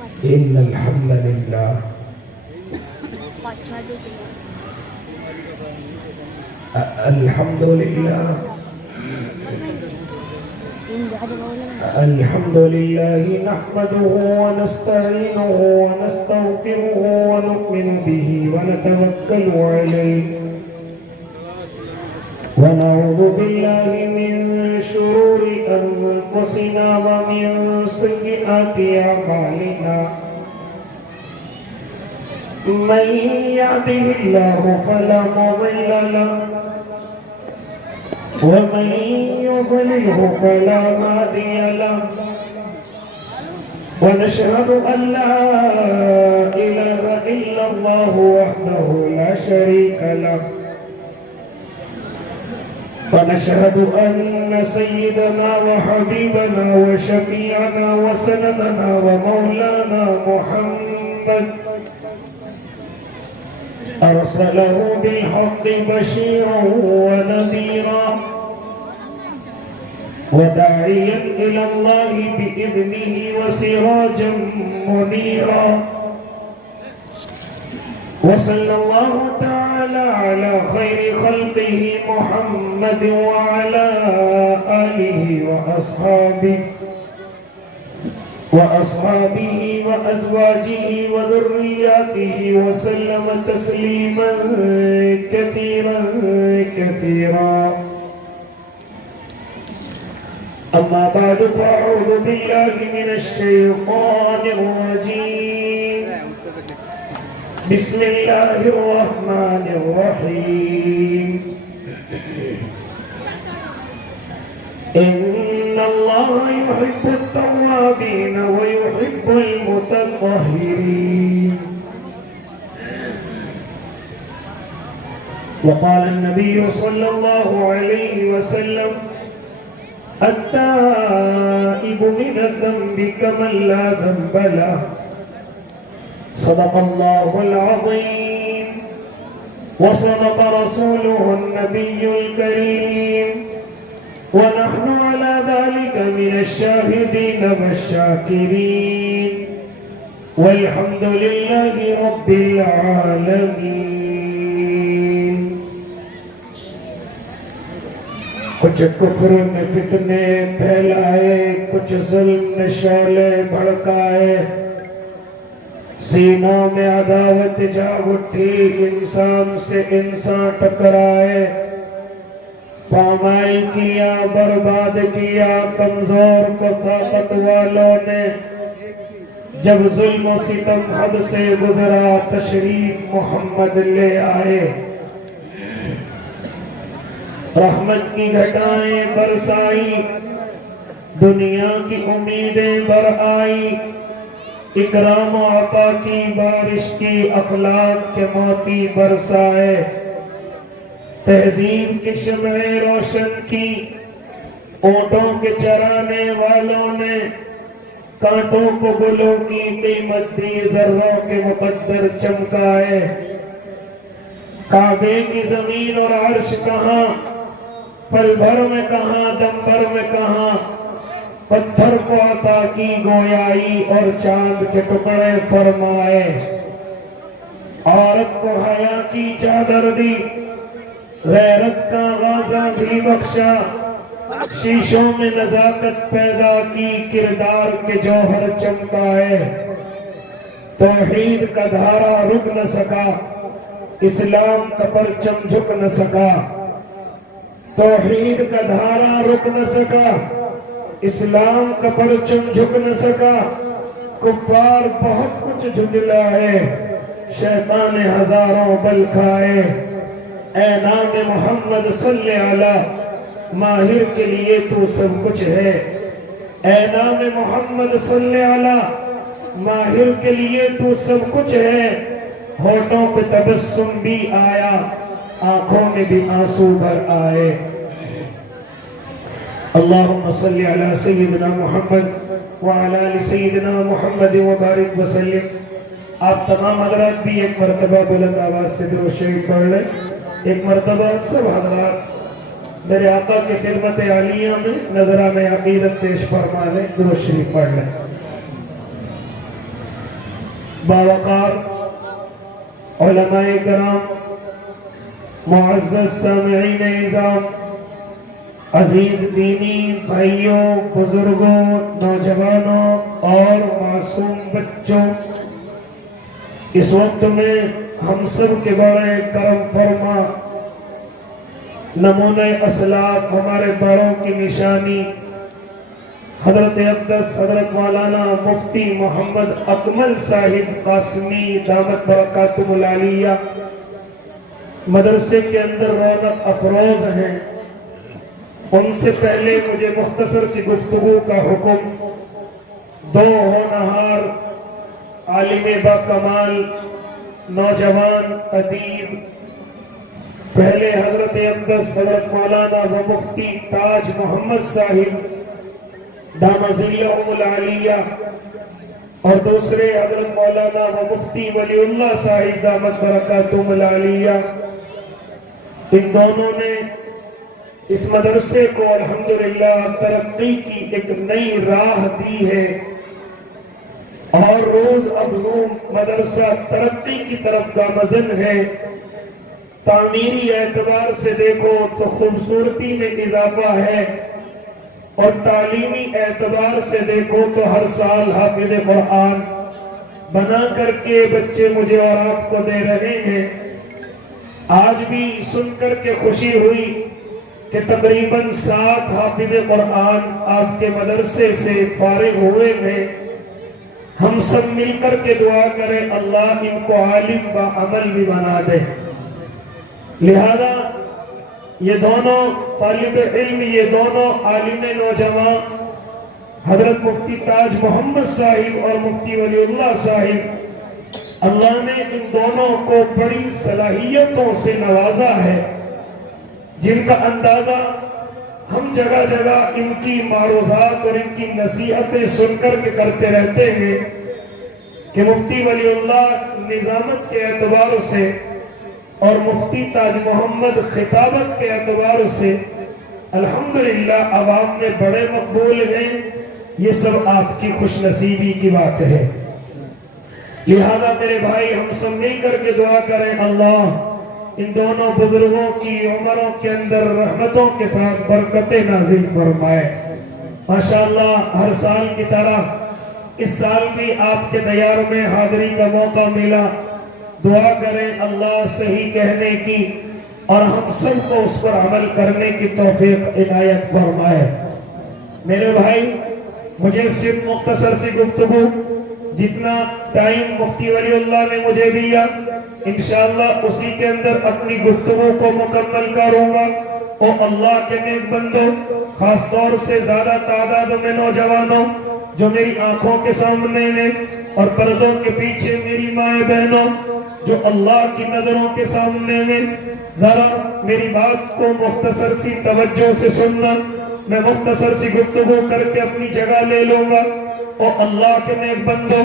إن الحمد لله الحمد لله الحمد لله نحمده ونستعينه ونستغفره ونؤمن به ونتوكل عليه ونعوذ بالله من شرور أنفسنا ومن سيئات أعمالنا من يهده الله فلا مضل له ومن يضلله فلا هادي له ونشهد أن لا إله إلا الله وحده لا شريك له ونشهد أن سيدنا وحبيبنا وشفيعنا وسندنا ومولانا محمد أرسله بالحق بشيرا ونذيرا وداعيا إلى الله بإذنه وسراجا منيرا وصلى الله تعالى على خير خلقه محمد وعلى آله وأصحابه وأزواجه وذرياته وسلم تسليما كثيرا كثيرا أما بعد فأعوذ بالله من الشيطان الرجيم بسم الله الرحمن الرحيم إن الله يحب التوابين ويحب المتطهرين وقال النبي صلى الله عليه وسلم التائب من الذنب كمن لا ذنب له صدق الله العظيم وصدق رسوله النبي الكريم ونحن على ذلك من الشاهدين والشاكرين والحمد لله رب العالمين کچھ کفر میں فتنے پھیلائے کچھ ظلم میں شعلے بھڑکائے سینوں میں عداوت جاگ اٹھی انسان سے انسان ٹکرائے پامال کیا برباد کیا کمزور کو طاقت والوں نے جب ظلم و ستم حد سے گزرا تشریف محمد لے آئے رحمت کی گھٹائیں برسائی دنیا کی امیدیں بر آئی اکرام و عطا کی بارش کی اخلاق کے موتی برسائے تہذیب کی شمعیں روشن کی اونٹوں کے چرانے والوں نے کانٹوں کو گلوں کی قیمت دی ذروں کے مقدر چمکائے کعبے کی زمین اور عرش کہاں پل بھر میں کہاں دم بھر میں کہاں پتھر کو عطا کی گویائی اور چاند کے ٹکڑے فرمائے عورت کو حیا کی چادر دی غیرت کا غازہ بھی بخشا شیشوں میں نزاکت پیدا کی کردار کے جوہر چمکائے توحید کا دھارا رک نہ سکا اسلام کا پرچم جھک نہ سکا توحید کا دھارا رک نہ سکا اسلام کا پرچم جھک نہ سکا کفار بہت کچھ جھگلائے شیطان ہزاروں بل کھائے اے نام محمد صلی علی ماہر کے لیے تو سب کچھ ہے اے نام محمد صلی علی ماہر کے لیے تو سب کچھ ہے ہونٹوں پہ تبسم بھی آیا آنکھوں میں بھی آنسو بھر آئے اللہم صلی علی سیدنا محمد وعلی آل سیدنا محمد وبارک وسلم آپ تمام حضرات بھی ایک مرتبہ بلند آواز سے درود شریف پڑھ لیں ایک مرتبہ سب حضرات میرے آقا کی خدمت عالیہ میں نظرانِ عقیدت پیش فرما لیں درود شریف پڑھ لیں باوقار علماء کرام، معزز سامعین اعظام، عزیز دینی بھائیوں، بزرگوں، نوجوانوں اور معصوم بچوں، اس وقت میں ہم سب کے بڑے کرم فرما نمونہ اسلاف، ہمارے بڑوں کی نشانی حضرت اقدس حضرت مولانا مفتی محمد اکمل صاحب قاسمی دامت برکاتہ العالیہ مدرسے کے اندر رونق افروز ہیں، ان سے پہلے مجھے مختصر سی گفتگو کا حکم، دو ہونہار عالم با کمال نوجوان ادیب، پہلے حضرت اقدس حضرت مولانا و مفتی تاج محمد صاحب دامت ظلہم العالیہ، اور دوسرے حضرت مولانا و مفتی ولی اللہ صاحب دامت برکاتہم العالیہ، ان دونوں نے اس مدرسے کو الحمدللہ ترقی کی ایک نئی راہ دی ہے، اور روز اب مدرسہ ترقی کی طرف گامزن ہے۔ تعمیری اعتبار سے دیکھو تو خوبصورتی میں اضافہ ہے، اور تعلیمی اعتبار سے دیکھو تو ہر سال حافظ قرآن بنا کر کے بچے مجھے اور آپ کو دے رہے ہیں۔ آج بھی سن کر کے خوشی ہوئی کہ تقریباً 7 حافظ قرآن آپ کے مدرسے سے فارغ ہوئے ہیں۔ ہم سب مل کر کے دعا کریں اللہ ان کو عالم با عمل بھی بنا دے۔ لہذا یہ دونوں طالب علم، یہ دونوں عالم نوجوان حضرت مفتی تاج محمد صاحب اور مفتی ولی اللہ صاحب، اللہ نے ان دونوں کو بڑی صلاحیتوں سے نوازا ہے، جن کا اندازہ ہم جگہ جگہ ان کی معروضات اور ان کی نصیحتیں سن کر کے کرتے رہتے ہیں کہ مفتی ولی اللہ نظامت کے اعتبار سے اور مفتی تاج محمد خطابت کے اعتبار سے الحمدللہ عوام میں بڑے مقبول ہیں۔ یہ سب آپ کی خوش نصیبی کی بات ہے۔ لہذا میرے بھائی ہم سب مل کر کے دعا کریں اللہ ان دونوں بزرگوں کی عمروں کے اندر رحمتوں کے ساتھ برکتیں نازل فرمائے۔ ماشاءاللہ ہر سال کی طرح اس سال بھی آپ کے دیار میں حاضری کا موقع ملا۔ دعا کریں اللہ صحیح کہنے کی اور ہم سب کو اس پر عمل کرنے کی توفیق عنایت فرمائے۔ میرے بھائی مجھے صرف مختصر سی گفتگو، جتنا ٹائم مفتی ولی اللہ نے مجھے دیا انشاءاللہ اسی کے اندر اپنی گفتگو کو مکمل کروں گا۔ اور اللہ کے نیک بندوں، خاص طور سے زیادہ تعداد میں نوجوانوں جو میری آنکھوں کے سامنے نے اور پردوں کے پیچھے میری مائیں بہنوں جو اللہ کی نظروں کے سامنے میں، ذرا میری بات کو مختصر سی توجہ سے سننا۔ میں مختصر سی گفتگو کر کے اپنی جگہ لے لوں گا۔ اور اللہ کے نیک بندوں،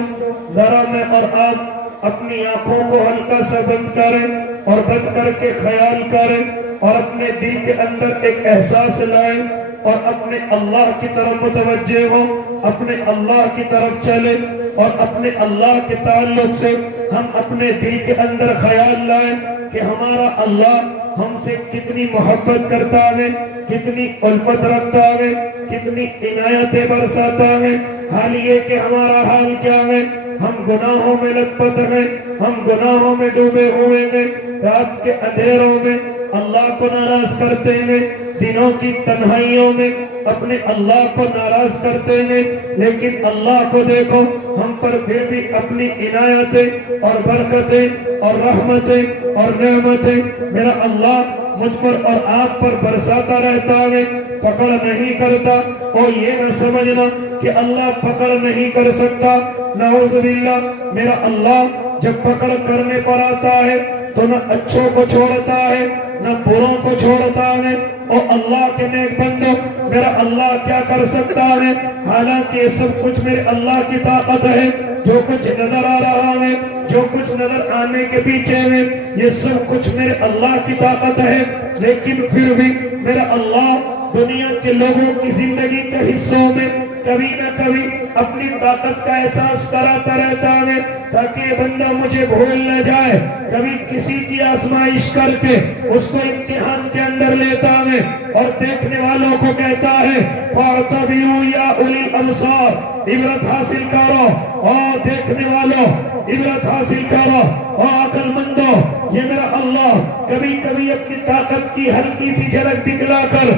ذرا میں اور آپ اپنی آنکھوں کو ہلکا سا بند کریں اور بند کر کے خیال کریں اور اپنے دل کے اندر ایک احساس لائیں اور اپنے اللہ کی طرف متوجہ ہوں، اپنے اللہ کی طرف چلیں اور اپنے اللہ کے تعلق سے ہم اپنے دل کے اندر خیال لائیں کہ ہمارا اللہ ہم سے کتنی محبت کرتا ہے، کتنی الفت رکھتا ہے، کتنی عنایتیں برساتا ہے۔ حال یہ کہ ہمارا حال کیا ہے، ہم گناہوں میں لت پت ہیں، ہم گناہوں میں ڈوبے ہوئے ہیں، رات کے اندھیروں میں اللہ کو ناراض کرتے ہیں، دنوں کی تنہائیوں میں اپنے اللہ کو ناراض کرتے ہیں، لیکن اللہ کو دیکھو ہم پر پھر بھی اپنی عنایتیں اور برکتیں اور رحمتیں اور نعمتیں میرا اللہ مجھ پر اور آپ پر برساتا رہتا ہے، پکڑ نہیں کرتا۔ اور یہ نہ سمجھنا کہ اللہ پکڑ نہیں کر سکتا، نعوذ باللہ، میرا اللہ جب پکڑ کرنے پر آتا ہے تو نہ اچھوں کو چھوڑتا ہے نہ بروں کو چھوڑتا ہے۔ اور اللہ کے نیک بندوں، میرا اللہ کیا کر سکتا ہے؟ حالانکہ یہ سب کچھ میرے اللہ کی طاقت ہے۔ جو کچھ نظر آ رہا ہے، جو کچھ نظر آنے کے پیچھے ہے، یہ سب کچھ میرے اللہ کی طاقت ہے، لیکن پھر بھی میرا اللہ دنیا کے لوگوں کی زندگی کے حصوں میں کبھی نہ کبھی اپنی طاقت کا احساس کراتا رہتا ہے تاکہ بندہ مجھے بھول نہ جائے. کبھی کسی کی آزمائش کر کے اس کو امتحان کے اندر لیتا ہے اور دیکھنے والوں کو کہتا ہے فَاعْتَبِرُوا يَا أُولِي الْأَبْصَارِ, عبرت حاصل کرو اور دیکھنے والوں عبرت حاصل کرو اور عقل مندو. یہ میرا اللہ کبھی کبھی اپنی طاقت کی ہلکی سی جھلک دکھلا کر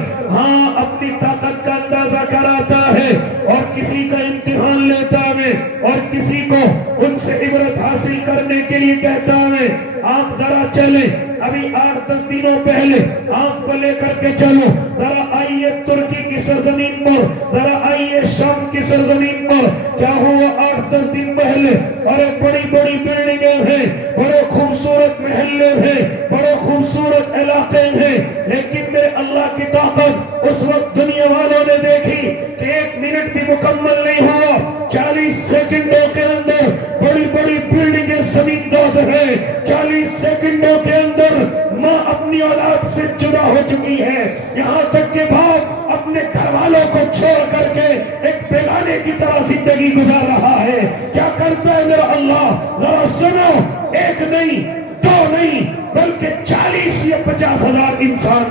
اپنی طاقت کا اندازہ کراتا ہے اور کسی کا امتحان لیتا ہے اور کسی کو ان سے عبرت حاصل کرنے کے لیے کہتا ہے آپ ذرا چلیں, ابھی 8-10 دنوں پہلے آپ کو لے کر کے چلو, ذرا آئیے ترکی کی سرزمین پر, ذرا آئیے شام کی سرزمین پر. کیا ہوا 8-10 دن پہلے؟ اور بڑی بڑی بلڈنگیں ہیں, بڑے خوبصورت محلے ہیں, بڑے خوبصورت علاقے ہیں, لیکن میرے اللہ کی طاقت اس وقت دنیا والوں نے دیکھی کہ 1 منٹ بھی مکمل نہیں ہوا, 40 سیکنڈوں کے اندر بڑی بڑی بلڈنگیں زمین دوز ہیں. 40 سیکنڈوں کے اندر ماں اپنی اولاد سے جدا ہو چکی ہے, یہاں تک کہ باپ اپنے گھر والوں کو چھوڑ کر کے ایک بیگانے کی طرح زندگی گزار رہا ہے. کیا کرتا ہے میرا اللہ؟ ذرا سنو, 1 نہیں 2 نہیں بلکہ 40 یا 50 ہزار انسان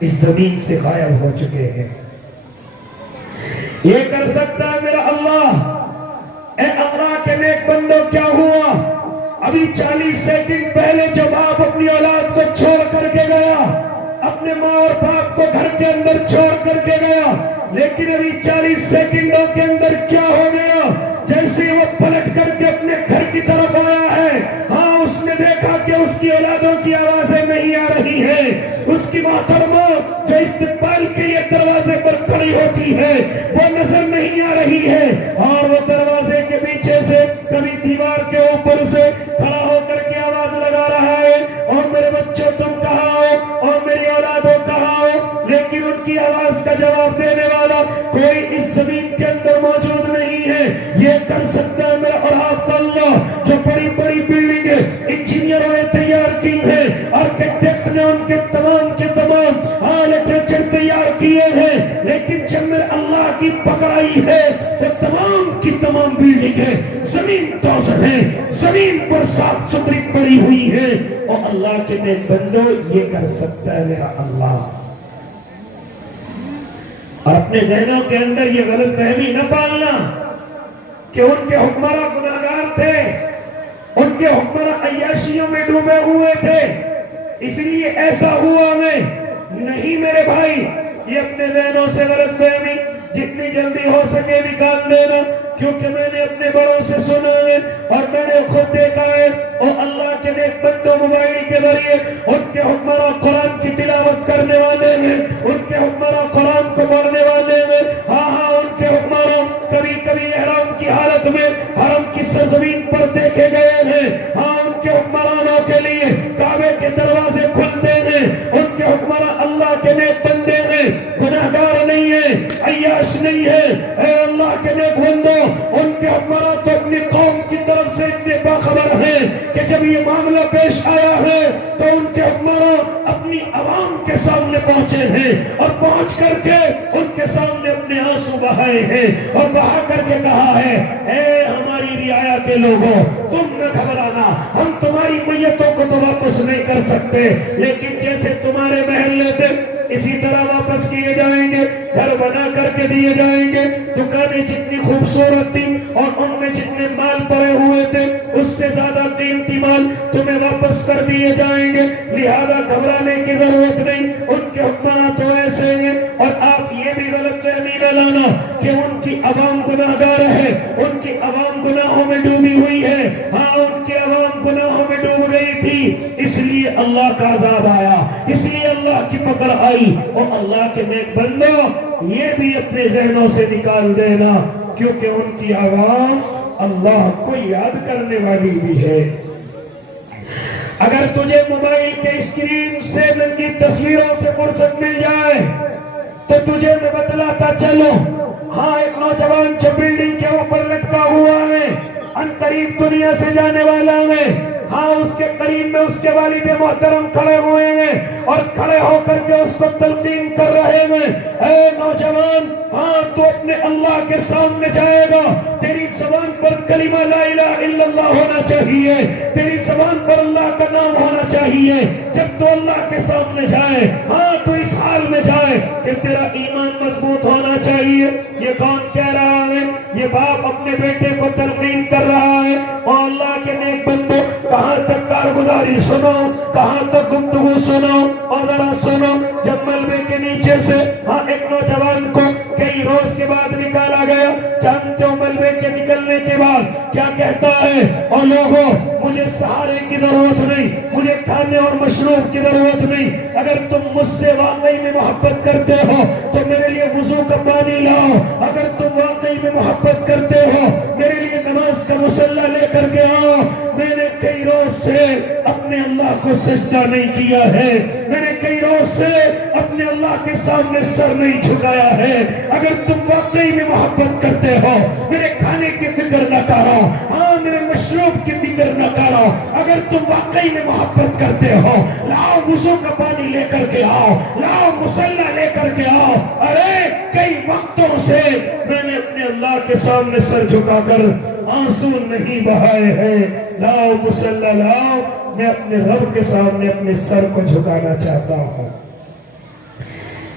اس زمین سے غائب ہو چکے ہیں. یہ کر سکتا ہے میرا اللہ؟ اے اللہ کے نیک بندو, کیا ہوا ابھی 40 سیکنڈ پہلے جب آپ اپنی اولاد کو چھوڑ کر کے گیا, اپنے ماں اور باپ کو گھر کے اندر چھوڑ کر کے گیا, لیکن ابھی 40 سیکنڈوں کے اندر کیا ہو گیا؟ جیسے وہ پلٹ کر کے اپنے گھر کی طرف آیا ہے, اس نے دیکھا کہ اس کی اولادوں کی آوازیں نہیں آ رہی ہیں. اس کی محترمہ جو استقبال کے لیے دروازے پر کھڑی ہوتی ہے وہ نظر نہیں آ رہی ہے, اور وہ دروازے کے پیچھے سے کبھی دیوار کے اوپر سے کھڑا ہو کر کے آواز لگا رہا ہے اور میرے بچوں تم کہاں ہو اور میری اولادوں کہاں ہو, لیکن ان کی آواز کا جواب دینے والا کوئی اس زمین کے اندر موجود نہیں ہے. یہ کر سکتا ہے میرا اور آپ کا اللہ جو بڑی بڑی بلڈنگیں انجینئروں نے تیار کی ہیں, آرکیٹیکٹ نے ان کے تمام لٹریچر تیار کیے ہیں, لیکن جب میرے اللہ کی پکڑائی ہے تو تمام کی تمام بلڈنگیں زمین دوز ہیں, زمین پر صاف ستھری پڑی ہوئی ہیں. اور اللہ کے نیک بندو یہ کر سکتا ہے میرا اللہ. اور اپنے ذہنوں کے اندر یہ غلط فہمی نہ پالنا کہ ان کے حکمراں گناہگار تھے, ان کے حکمراں عیاشیوں میں ڈوبے ہوئے تھے اس لیے ایسا ہوا. میں نہیں میرے بھائی, یہ اپنے ذہنوں سے غلط فہمی جتنی جلدی ہو سکے نکال دینا, کیونکہ میں نے اپنے بڑوں سے سنا ہے اور میں نے خود دیکھا ہے. اور اللہ کے نیک بندوں موبائل کے ذریعے ان کے حکمراں قرآن کی تلاوت کرنے والے ہیں, ان کے حکمراں قرآن کو پڑھنے والے ہیں. ان کے حکمراں کبھی کبھی احرام کی حالت میں حرم کی سرزمین پر دیکھے گئے ہیں. ان کے حکمرانوں کے لیے کعبے کے دروازے کھلتے ہیں. ان کے حکمراں اللہ کے نیک بندے ہیں, گناہگار نہیں ہیں, عیاش نہیں ہے. اے اللہ کے نیک بندو, ان کے حکمراں تو اپنی قوم کی طرف سے اتنے باخبر ہیں کہ جب یہ معاملہ پیش آیا ہے تو ان کے حکمراں اپنی عوام کے سامنے پہنچے ہیں اور پہنچ کر کے ان کے سامنے اپنے آنسو بہائے ہیں اور بہا کر کے کہا ہے اے ہماری رعایا کے لوگوں, تم نہ گھبرانا, ہم تمہاری میتوں کو تو واپس نہیں کر سکتے, لیکن جیسے تمہارے محلے تھے اسی طرح واپس کیے جائیں گے, گھر بنا کر کے دیے جائیں گے, دکانیں جتنی خوبصورت تھی اور ان میں جتنے مال پڑے ہوئے تھے اس سے زیادہ قیمتی مال تمہیں واپس کر دیے جائیں گے, لہذا گھبرانے کی ضرورت نہیں. ان کے حکمراں تو ایسے ہیں. اور آپ یہ بھی غلط فہمی نہ لانا کہ ان کی عوام گناہگار ہے, ان کی عوام گناہوں میں ڈوبی ہوئی ہے. ان کی عوام گناہوں میں ڈوب گئی تھی اس لیے اللہ کا عذاب آیا, اس لیے اللہ کی پکڑ آئی. اور اللہ کے نیک بندو یہ بھی اپنے ذہنوں سے نکال دینا کیونکہ ان کی عوام اللہ کو یاد کرنے والی بھی ہے. اگر تجھے موبائل کے اسکرین سے ننگی تصویروں سے فرصت مل جائے تو تجھے میں بتلاتا چلو, ایک نوجوان جو بلڈنگ کے اوپر لٹکا ہوا ہے, ان قریب دنیا سے جانے والا ہے, ہاں اس کے قریب میں اس کے والد محترم کھڑے ہوئے ہیں اور کھڑے ہو کر کے اس کو تلقین کر رہے ہیں، اے نوجوان، ہاں تو اپنے اللہ کے سامنے جائے گا، تیری زبان پر کلمہ لا الہ الا اللہ ہونا چاہیے، تیری زبان پر اللہ کا نام ہونا چاہیے۔ جب تو اللہ کے سامنے جائے، ہاں تو اس حال میں جائے کہ تیرا ایمان مضبوط ہونا چاہیے۔ یہ کون کہہ رہا ہے؟ یہ باپ اپنے بیٹے کو تلقین کر رہا ہے۔ اور اللہ کے نیک بندو، کہاں تک کارگزاری سنو، کہاں تک گفتگو سنو، اور ذرا سنو، جب ملبے کے نیچے سے ہاں ایک نوجوان کو کئی روز کے بعد نکالا گیا، جانتے ہو ملبے کے نکلنے کے بعد کیا کہتا ہے؟ اور لوگوں، مجھے سہارے کی ضرورت نہیں، مجھے کھانے اور مشروب کی ضرورت نہیں، اگر تم مجھ سے واقعی میں محبت کرتے ہو تو میرے لیے وضو کا پانی لاؤ، اگر تم واقعی میں محبت کرتے ہو میرے لیے نماز کا مصلی لے کر کے آؤ۔ میں نے کئی روز سے اپنے اللہ کو سجدہ نہیں کیا ہے، میں نے کئی روز سے اپنے اللہ کے سامنے سر نہیں جھکایا ہے، اگر تم واقعی میں محبت کرتے ہو میرے کھانے کی فکر نہ کرو، ہاں میرے مشروب کی فکر نہ کرو، اگر تم واقعی میں محبت کرتے ہو لاؤ وضو کا پانی لے کر کے آؤ، لاؤ مصلی لے کر کے آؤ۔ ارے کئی وقتوں سے میں نے اپنے اللہ کے سامنے سر جھکا کر آنسو نہیں بہائے ہیں، لاؤ مصلی لاؤ، میں اپنے رب کے سامنے اپنے سر کو جھکانا چاہتا ہوں۔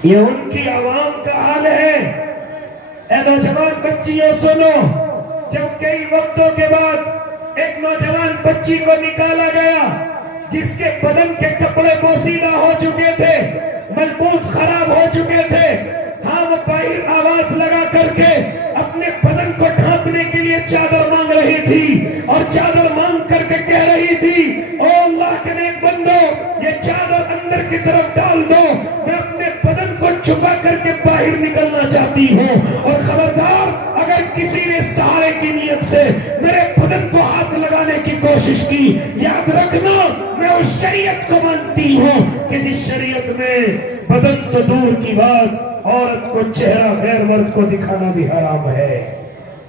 یہ ان کی عوام کا حال ہے۔ اے نوجوان بچیوں سنو، جب کئی وقتوں کے بعد ایک نوجوان بچی کو نکالا گیا جس کے بدن کے کپڑے پوسیدہ ہو چکے تھے، ملبوس خراب ہو چکے تھے، ہاں وہ باہر آواز لگا کر کے اپنے بدن کو ڈھانپنے کے لیے چادر مانگ رہی تھی اور چادر مانگ کر کے کہہ رہی تھی، او اللہ کے نیک بندو، یہ چادر اندر کی طرف ڈال دو، میں اپنے بدن کو چھپا کر کے باہر نکلنا چاہتی ہوں، اور خبردار اگر کسی نے سہارے کی نیت سے میرے بدن کو ہاتھ لگانے کی کوشش کی، یاد رکھنا میں اس شریعت کو مانتی ہوں کہ جس شریعت میں بدن تو دور کی بات، عورت کو چہرہ غیر مرد کو دکھانا بھی حرام ہے۔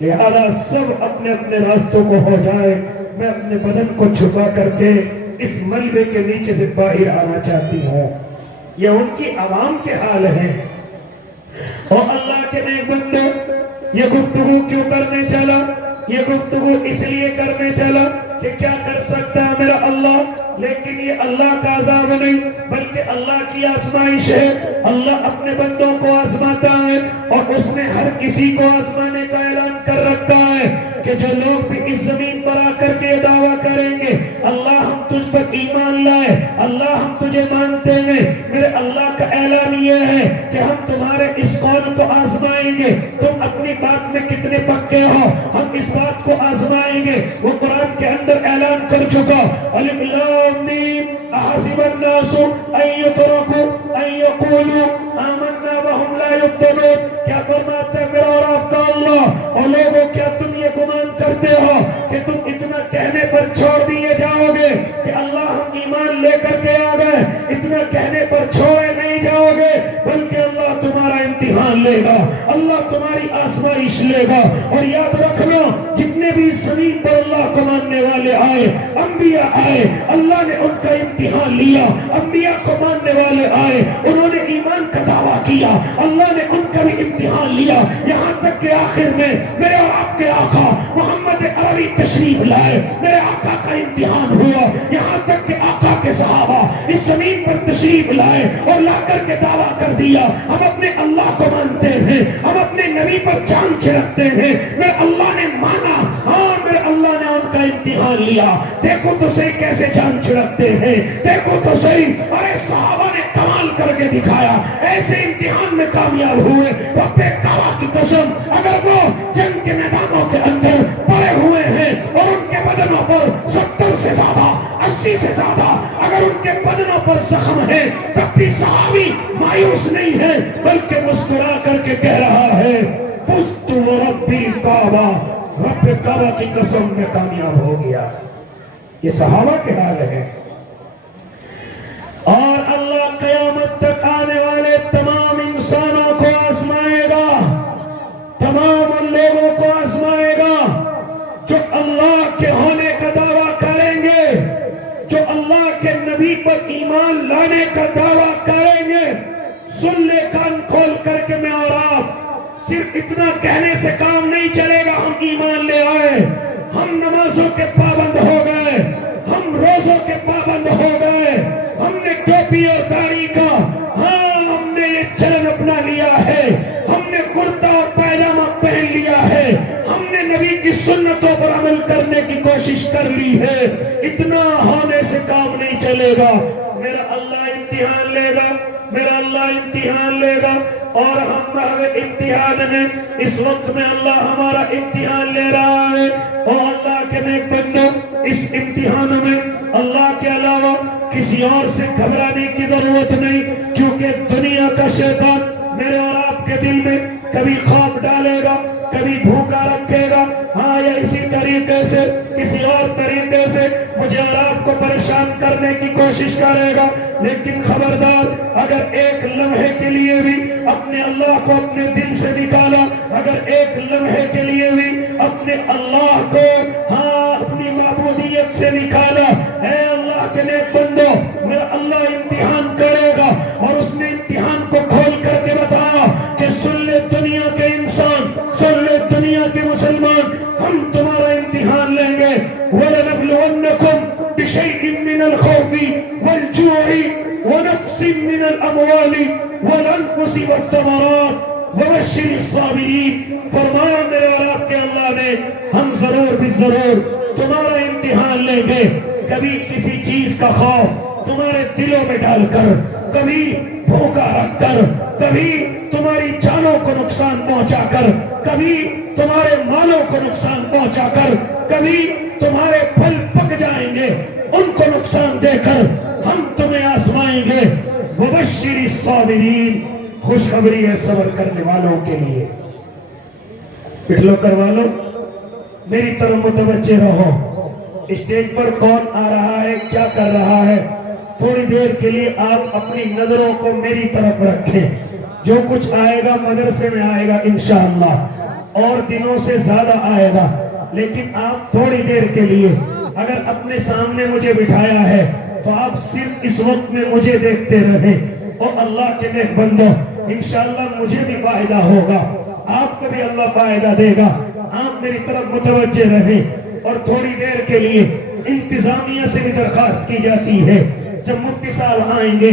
لہذا سب اپنے اپنے راستوں کو ہو جائے، میں اپنے بدن کو چھپا کر کے اس ملبے کے نیچے سے باہر آنا چاہتی ہوں۔ یہ ان کی عوام کے حال ہے۔ اور اللہ کے نیک بندے، یہ گفتگو کیوں کرنے چلا؟ یہ گفتگو اس لیے کرنے چلا کہ کیا کر سکتا ہے میرا اللہ، لیکن یہ اللہ کا عذاب نہیں بلکہ اللہ کی آزمائش ہے۔ اللہ اپنے بندوں کو آزماتا ہے اور اس نے ہر کسی کو آزمانے کا اعلان کر رکھا ہے کہ جو لوگ بھی اس زمین پر آ کر کے دعویٰ کریں گے اللہ ہم تجھ پر ایمان لائے، اللہ ہم تجھے مانتے ہیں، میرے اللہ کا اعلان یہ ہے کہ ہم تمہارے اس قول کو آزمائیں گے، تم اپنی بات میں کتنے پکے ہو، ہم اس بات کو آزمائیں گے۔ وہ قرآن کے اندر اعلان کر چکا، الف لام میم احسب الناس ان یترکوا ان یقولوا آمنا وهم لا یفتنون۔ کیا فرماتا ہے میرا اور آپ کا اللہ، اور لوگوں کیا تم یہ گمان کرتے ہو کہ تم اتنا کہنے پر چھوڑ دیے جاؤ گے کہ اللہ ہم ایمان لے کر کے آ گئے، اتنا کہنے پر چھوڑے نہیں جاؤ گے، بلکہ اللہ تمہارا امتحان لے گا، اللہ تمہاری آزمائش لے گا۔ اور یاد رکھنا جتنے بھی زمین پر اللہ کو ماننے والے آئے، انبیاء آئے، اللہ نے ان کا امتحان لیا، انبیاء کو ماننے والے آئے، انہوں نے ایمان کا دعویٰ کیا، اللہ نے ان کا بھی امتحان لیا، یہاں تک کہ آخر میں میرے اور آپ کے آقا محمد عربی تشریف لائے، میرے آقا کا امتحان ہوا، یہاں تک کہ آقا کے صحابہ اس زمین پر تشریف لائے اور لا کر کے دعویٰ کر دیا ہم اپنے اللہ کو مانتے ہیں، ہم اپنے نبی پر جان چھڑکتے ہیں، میرے اللہ نے مانا، ہاں میرے اللہ نے ان کا امتحان لیا۔ دیکھو تو صحیح کیسے جان چھڑکتے ہیں، دیکھو تو صحیح، ارے صحابہ نے کمال کر کے دکھایا، ایسے امتحان میں کامیاب ہوئے۔ رب کعبہ کی قسم اگر وہ جنگ کے میدانوں کے اندر پڑے ہوئے ہیں اور ان کے بدنوں پر 70 سے زیادہ 80 سے زیادہ اگر ان کے بدنوں پر زخم ہے، تب بھی صحابی مایوس نہیں ہے بلکہ مسکرا کر کے کہہ رہا ہے فزت ورب الکعبہ، رب کعبہ کی قسم میں کامیاب ہو گیا۔ یہ صحابہ کے حال ہے۔ اور اللہ قیامت تک آنے والے تمام انسانوں کو آزمائے گا، تمام ان لوگوں کو آزمائے گا جو اللہ کے ہونے کا دعویٰ کریں گے صرف اتنا کہنے سے کام نہیں چلے گا. ہم ایمان لے آئے, ہم نمازوں کے پابند ہو گئے, ہم روزوں کے پابند ہو گئے, ہم نے ٹوپی اور داڑھی کا ہم نے یہ چلن اپنا لیا ہے, ہم نے کرتا اور پائجامہ پہن لیا ہے, ہم نے نبی کی سنتوں پر عمل کرنے کی کوشش کر لی ہے. اتنا ہونے سے کام نہیں چلے گا. میرا اللہ امتحان لے گا, میرا اللہ امتحان لے گا, اور ہم امتحان میں اس وقت میں اللہ ہمارا امتحان لے رہا ہے. اور اللہ کے نیک بندو, اس امتحان میں اللہ کے علاوہ کسی اور سے گھبرانے کی ضرورت نہیں, کیونکہ دنیا کا شیطان میرے اور آپ کے دل میں کبھی خوف ڈالے گا, کبھی بھوکا رکھے گا, ہاں یا اسی طریقے سے کسی اور طریقے سے مجھے اور آپ کو پریشان کرنے کی کوشش کرے گا. لیکن خبردار, اگر ایک لمحے کے لیے بھی اپنے اللہ کو اپنے دل سے نکالا, اگر ایک لمحے کے لیے بھی اپنے اللہ کو اپنی معبودیت سے نکالا, اے اللہ کے نیک بندو, میرا اللہ امتحان کرے گا. اور اس نے امتحان کو کھول کر کے بتایا کہ سن لے دنیا کے انسان, سن لے دنیا کے مسلمان, ہم تمہارا امتحان لیں گے. وَلَنَبْلُوَنَّكُمْ بِشَيْءٍ مِّنَ الْخَوْفِ وَالْجُوعِ وَنَقْصٍ مِّنَ الْأَمْوَالِ وَالْأَنفُسِ وَالثَّمَرَاتِ وَبَشِّرِ الصَّابِرِينَ. فرمایا میرے اور آپ کے اللہ نے, ہم ضرور بھی ضرور تمہارا امتحان لیں گے. کبھی کسی چیز کا خوف تمہارے دلوں میں ڈال کر, کبھی بھوکا رکھ کر, کبھی تمہاری جانوں کو نقصان پہنچا کر, کبھی تمہارے مالوں کو نقصان پہنچا کر, کبھی تمہارے پھل پک جائیں گے ان کو نقصان دے کر ہم تمہیں آزمائیں گے. وَبَشِّرِ الصَّابِرِينَ, خوشخبری ہے صبر کرنے والوں کے لیے. پٹھلو کروا لو, میری طرف متوجہ رہو. اسٹیج پر کون آ رہا ہے, کیا کر رہا ہے, تھوڑی دیر کے لیے آپ اپنی نظروں کو میری طرف رکھیں. جو کچھ آئے گا مدرسے میں آئے گا انشاءاللہ, اور دنوں سے زیادہ آئے گا. لیکن آپ تھوڑی دیر کے لیے اگر اپنے سامنے مجھے بٹھایا ہے تو آپ صرف اس وقت میں مجھے دیکھتے رہیں. اور اللہ کے نیک بندو, انشاءاللہ مجھے بھی فائدہ ہوگا, آپ کو بھی اللہ فائدہ دے گا. آپ میری طرف متوجہ رہیں. اور تھوڑی دیر کے لیے انتظامیہ سے بھی درخواست کی جاتی ہے, جب مفتی صاحب آئیں گے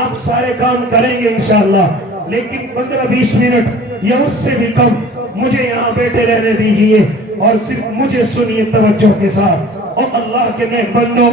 آپ سارے کام کریں گے انشاءاللہ, لیکن 15-20 منٹ یا اس سے بھی کم مجھے یہاں بیٹھے رہنے دیجئے اور صرف مجھے سنیے توجہ کے ساتھ. اور اللہ کے نیک بندو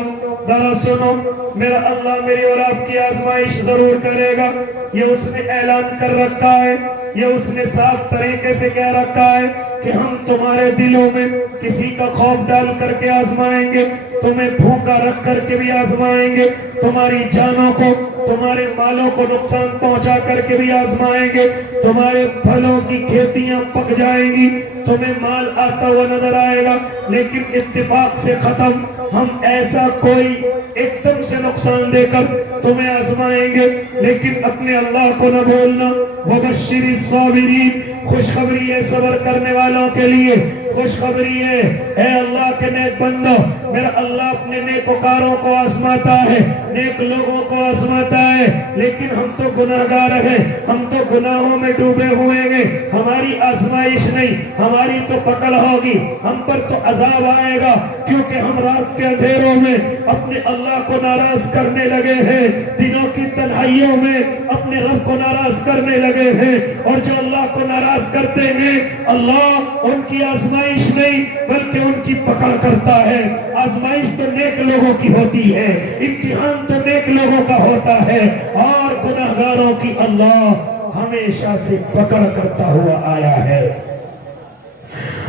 ذرا سنو, میرا اللہ میری اور آپ کی آزمائش ضرور کرے گا. یہ اس نے اعلان کر رکھا ہے, یہ اس نے صاف طریقے سے کہہ رکھا ہے کہ ہم تمہارے دلوں میں کسی کا خوف ڈال کر کے آزمائیں گے, تمہیں بھوکا رکھ کر کے بھی آزمائیں گے, تمہاری جانوں کو تمہارے مالوں کو نقصان پہنچا کر کے بھی آزمائیں گے, تمہارے پھلوں کی کھیتیاں پک جائیں گی, تمہیں مال آتا ہوا نظر آئے گا, لیکن اتفاق سے ختم, ہم ایسا کوئی ایک دم سے نقصان دے کر تمہیں آزمائیں گے. لیکن اپنے اللہ کو نہ بھولنا. وَبَشِّرِ الصَّابِرِينَ, خوشخبری ہے صبر کرنے والوں کے لیے, خوشخبری ہے. اے اللہ کے نیک بندو, میرا اللہ اپنے نیکوکاروں کو آزماتا ہے, نیک لوگوں کو آزماتا ہے, لیکن ہم تو گناہگار ہیں, ہم تو گناہوں میں ڈوبے ہوئے ہیں. ہماری آزمائش نہیں, ہماری تو پکڑ ہوگی, ہم پر تو عذاب آئے گا, کیونکہ ہم رات کے اندھیروں میں اپنے اللہ کو ناراض کرنے لگے ہیں, دنوں کی تنہائیوں میں اپنے رب کو ناراض کرنے لگے ہیں. اور جو اللہ کو ناراض کرتے ہیں, اللہ ان کی آزمائش نہیں بلکہ ان کی پکڑ کرتا ہے. آزمائش تو نیک لوگوں کی ہوتی ہے, امتحان تو نیک لوگوں کا ہوتا ہے, اور گناہگاروں کی اللہ ہمیشہ سے پکڑ کرتا ہوا آیا ہے.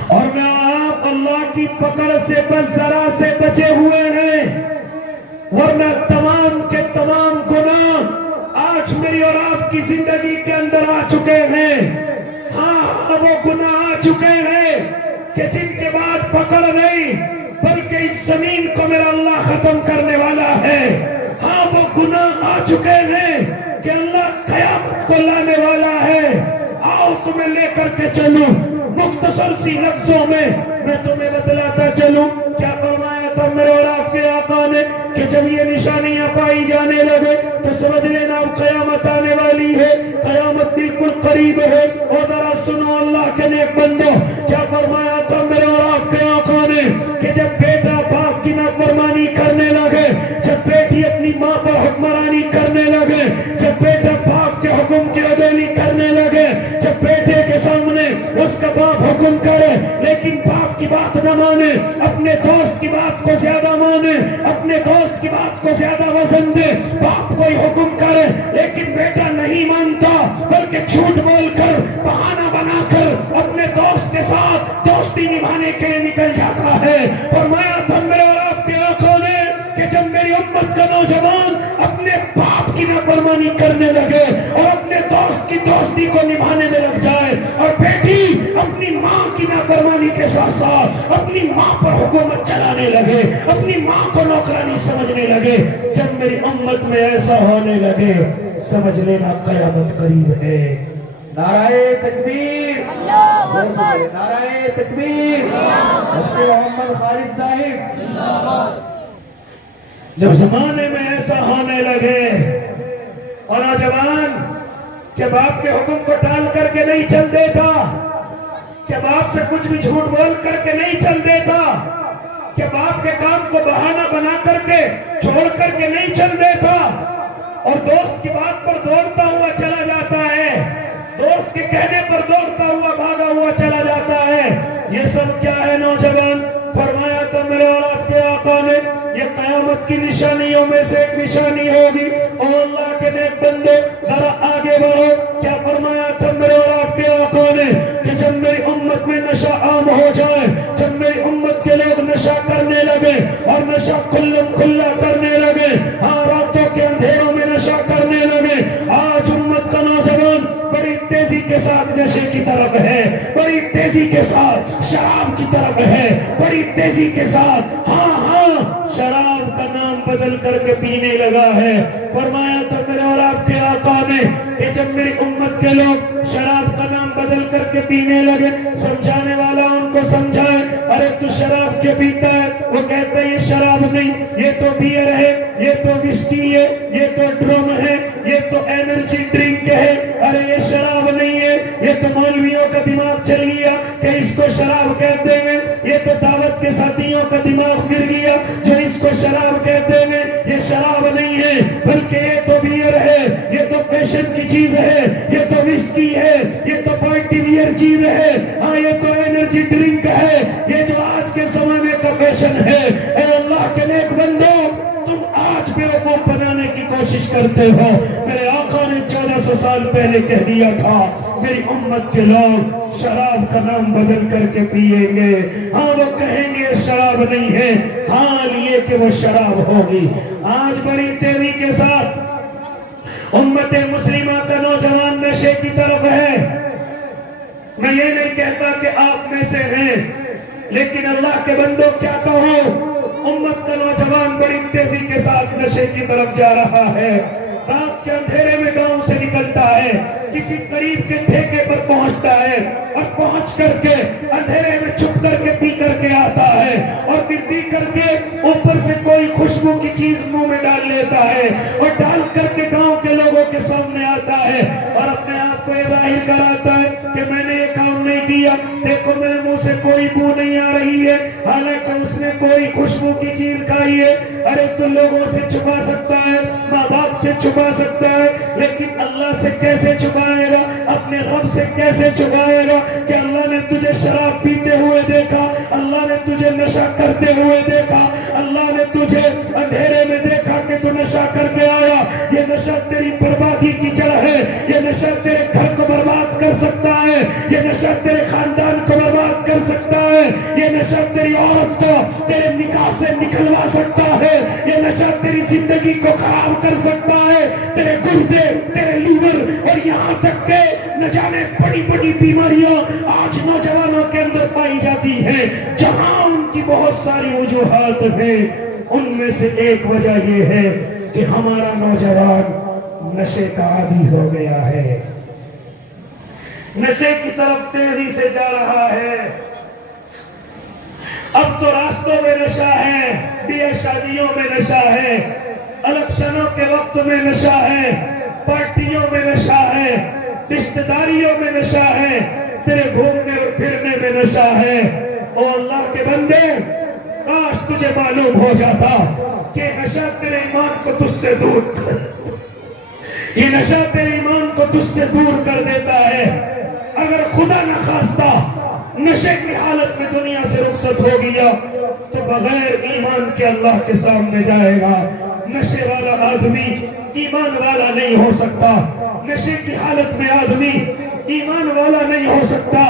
اور میں آپ اللہ کی پکڑ سے بس ذرا سے بچے ہوئے ہیں, ورنہ تمام کے تمام گناہ آج میری اور آپ کی زندگی کے اندر آ چکے ہیں. ہاں وہ گناہ آ چکے ہیں کہ جن کے بعد پکڑ نہیں بلکہ اس زمین کو میرا اللہ ختم کرنے والا ہے. ہاں وہ گناہ آ چکے ہیں کہ اللہ قیامت کو لانے والا ہے. آؤ تمہیں لے کر کے چلوں, مختصر سی لفظوں میں میں تمہیں بتلاتا چلوں. کیا فرمایا تھا میرے اور آپ کے آقا نے کہ جب یہ نشانیاں پائی جانے لگے تو سمجھ لینا اب قیامت آنے والی ہے، قیامت بالکل قریب ہے۔ اور ذرا سنو اللہ کے نیک بندو، کیا فرمایا تھا میرے اور آپ کے آقا نے کہ جب بیٹا باپ کی نافرمانی کرنے لگے، جب بیٹی اپنی ماں پر حکمرانی کرنے لگے، جب بیٹا باپ کے حکم کی عدولی کرنے لگے، جب بیٹے کے سامنے اس کا باپ حکم کرے لیکن باپ کی بات نہ مانے، اپنے دوست کی بات کو زیادہ مانے، اپنے دوست کی بات کو زیادہ وزن دے، باپ کوئی حکم کرے لیکن بیٹا نہیں مانتا بلکہ جھوٹ بول کر بہانہ بنا کر اپنے دوست کے ساتھ دوستی نبھانے کے لیے نکل جاتا ہے۔ فرمایا تھا میرے اور آپ کے آقا نے کہ جب میری امت کا نوجوان اپنے باپ کی نافرمانی کرنے لگے اور اپنے دوست کی دوستی کو نبھانے میں لگ جائے، اور بیٹی اپنی ماں کی نافرمانی کے ساتھ ساتھ اپنی ماں پر حکومت چلانے لگے، اپنی ماں کو نوکرانی سمجھنے لگے، جب میری امت میں ایسا ہونے لگے سمجھ لینا قیامت قریب ہے۔ نعرہ تکبیر، نعرہ تکبیر، مفتی محمد خالد صاحب۔ جب زمانے میں ایسا ہونے لگے اور نوجوان کہ باپ کے حکم کو ٹال کر کے نہیں چل دیتا، کہ باپ سے کچھ بھی جھوٹ بول کر کے نہیں چل دیتا، کہ باپ کے کام کو بہانہ بنا کر کے چھوڑ کر کے نہیں چل دیتا، اور دوست کی بات پر دوڑتا ہوا چلا جاتا ہے، دوست کے کہنے پر دوڑتا ہوا بھاگا ہوا چلا جاتا ہے، یہ سب کیا ہے نوجوان؟ فرمایا تو میرے اور آپ کے آقا نے یہ قیامت کی نشانیوں میں سے ایک نشانی ہوگی۔ اور اللہ کے نیک بندے ذرا آگے بڑھو، کیا فرمایا تھا میرے اور آپ کے آقا نے کہ جب میری امت میں نشہ عام ہو جائے، جب میری امت کے لوگ نشہ کرنے لگے اور نشہ کھلم کھلا کرنے لگے، ہاں راتوں کے اندھیروں میں نشہ کرنے لگے، آج امت کا نوجوان بڑی تیزی کے ساتھ نشے کی طرف ہے، بڑی تیزی کے ساتھ شراب کی طرف ہے، بڑی تیزی کے ساتھ شراب کا نام بدل کر کے پینے لگا ہے۔ فرمایا تھا میرے اور آپ کے آقا نے کہ جب میری امت کے لوگ شراب کا نام بدل کر کے پینے لگے، سمجھانے والا ان کو سمجھائے، ارے تو شراب کیا پیتا ہے؟ وہ کہتا ہے یہ شراب نہیں، یہ تو بیئر ہے، یہ تو وسکی ہے، یہ تو ڈرم ہے، یہ تو انرجی ڈرنک ہے، ارے یہ شراب نہیں ہے، یہ تو مولویوں کا دماغ چل گیا کہ اس کو شراب کہتے ہیں، یہ تو دعوت کے ساتھیوں کا دماغ گر گیا جو اس کو شراب کہتے ہیں، یہ شراب نہیں ہے بلکہ یہ تو بیئر ہے، یہ تو پیشن کی چیز ہے، یہ تو وسکی ہے، یہ تو پارٹی ویئر چیز ہے، ہاں یہ تو انرجی ڈرنک ہے، یہ جو آج کے زمانے کا پیشن ہے۔ اے اللہ کے نیک بندو، تم آج بیوقوف بنانے کی کوشش کرتے ہو۔ میرے آقا نے 1400 سال پہلے کہہ دیا تھا میری امت کے لوگ شراب کا نام بدل کر کے پیئیں گے، ہاں وہ کہیں گے شراب نہیں ہے، حال یہ کہ وہ شراب ہوگی۔ آج بڑی تیزی کے ساتھ امت مسلمہ کا نوجوان نشے کی طرف ہے۔ میں یہ نہیں کہتا کہ آپ میں سے ہیں، لیکن اللہ کے بندوں کیا کہو، امت کا نوجوان بڑی تیزی کے ساتھ نشے کی طرف جا رہا ہے۔ رات کے اندھیرے میں گاؤں سے نکلتا ہے، کسی قریب کے ٹھیکے پر پہنچتا ہے، اور پہنچ کر کے اندھیرے میں چھپ کر کے پی کر کے آتا ہے، اور پھر پی کر کے اوپر سے کوئی خوشبو کی چیز منہ میں ڈال لیتا ہے، اور ڈال کر کے گاؤں کے لوگوں کے سامنے آتا ہے اور اپنے آپ کو یہ ظاہر کراتا ہے کہ میں نے یہ کام نہیں کیا، دیکھو میرے منہ سے کوئی بو نہیں آ رہی ہے، حالانکہ اس نے کوئی خوشبو کی چیز کھائی ہے۔ ارے تو لوگوں سے چھپا سکتا ہے، ماں باپ سے چھپا سکتا ہے، لیکن اللہ سے کیسے چھپائے گا؟ اپنے رب سے کیسے چھپائے گا کہ اللہ نے تجھے شراب پیتے ہوئے دیکھا، اللہ نے تجھے نشہ کرتے ہوئے دیکھا، اللہ نے تجھے اندھیرے میں دیکھا کہ تو نشہ کر کے آیا۔ یہ نشہ تیری بربادی کی جڑ ہے، یہ نشہ تیرے گھر کو برباد کر سکتا ہے، یہ نشہ تیرے خاندان کو برباد کر سکتا ہے، یہ نشہ تیری عورت کو تیرے نکاح سے نکلوا سکتا ہے، یہ نشہ تیری زندگی کو خراب کر سکتا ہے، تیرے گردے، تیرے لیور، اور یہاں تک کہ نہ جانے بڑی بڑی بیماریاں آج نوجوانوں کے اندر پائی جاتی ہیں، جہاں ان کی بہت ساری وجوہات ہیں۔ ان میں سے ایک وجہ یہ ہے کہ ہمارا نوجوان نشے کا عادی ہو گیا ہے، نشے کی طرف تیزی سے جا رہا ہے۔ اب تو راستوں میں نشہ ہے، شادیوں میں نشہ ہے، الیکشنوں کے وقت میں نشہ ہے، پارٹیوں میں نشہ ہے، رشتہ داریوں میں نشہ ہے، تیرے گھومنے اور پھرنے میں نشہ ہے۔ او اللہ کے بندے، کاش تجھے معلوم ہو جاتا کہ نشہ تیرے ایمان کو تجھ سے دور کر، یہ نشہ تیرے ایمان کو تجھ سے دور کر دیتا ہے۔ اگر خدا نہ خواستہ نشے کی حالت میں دنیا سے رخصت ہو گیا تو بغیر ایمان کے اللہ کے سامنے جائے گا۔ نشے والا آدمی ایمان والا نہیں ہو سکتا، نشے کی حالت میں آدمی ایمان والا نہیں ہو سکتا۔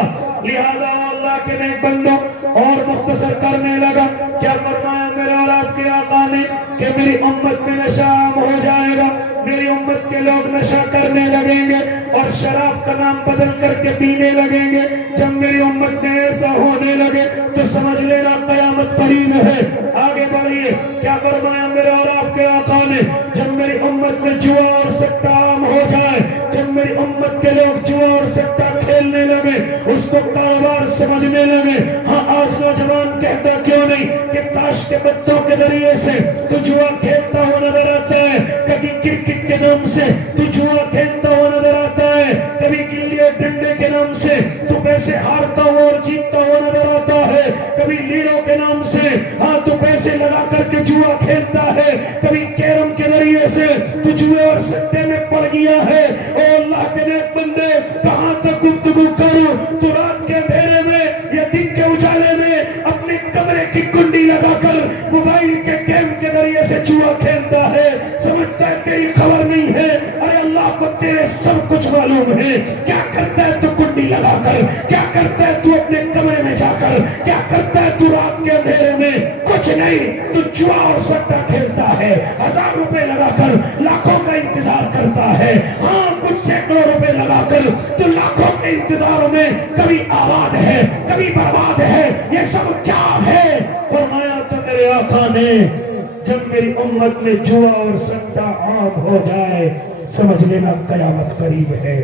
لہذا اللہ کے نیک بندوں، اور مختصر کرنے لگا، کیا فرمایا میرا اور آپ کے آقا نے کہ میری امت میں نشہ عام ہو جائے گا، میری امت کے لوگ نشہ کرنے لگیں گے اور شراب کا نام بدل کر کے پینے لگیں گے۔ جب میری امت میں ایسا ہونے لگے تو سمجھ لینا قیامت قریب ہے۔ آگے بڑھیے، کیا فرمایا میرے اور آپ کے آقا نے، جب میری امت میں جوا اور سٹہ عام ہو جائے، جب میری امت کے لوگ جوا اور سٹہ کھیلنے لگے، اس کو کاروبار سمجھنے لگے۔ ہاں آج نوجوان کہتا کیوں نہیں کہ تاش کے پتوں کے ذریعے سے تو جوا کھیلتا ہوا نظر آتا ہے، کبھی کرکٹ کے نام سے تو جوا کھیلتا ہوا نظر آتا ہے، کبھی گلی ڈنڈے کے نام سے تو پیسے ہارتا ہوا اور جیتتا ہوا نظر آتا ہے، کبھی لیڈو کے نام سے ہاں تو پیسے لگا کر کے جوا کھیلتا ہے، کبھی کیرم کے ذریعے سے تو جوا اور سٹے میں پڑ گیا ہے۔ او اللہ کے نیک بندے، کہاں تک گفتگو کروں؟ تو رات کے اندھیرے میں یا دن کے اجالے میں اپنے کمرے کی کنڈی لگا کر موبائل کے گیم کے ذریعے سے جوا کھیلتا ہے، سمجھتا ہے تیری خبر نہیں ہے۔ ارے اللہ کو تیرے سب کچھ معلوم ہے۔ کیا کرتا ہے تو کنڈی لگا کر، کیا کرتا ہے تو اپنے کمرے میں جا کر، کیا کرتا ہے تو رات کے اندھیرے میں؟ کچھ نہیں، تو جوا اور سٹہ کھیلتا ہے، 1000 روپے لگا کر لاکھوں کا انتظار کرتا ہے، ہاں کچھ سینکڑوں روپے لگا کر تو لاکھوں کے انتظاروں میں کبھی آباد ہے کبھی برباد ہے۔ یہ سب کیا ہے؟ فرمایا تو میرے آقا نے، جب میری امت میں جوا اور سٹہ عام ہو جائے سمجھ لینا قیامت قریب ہے۔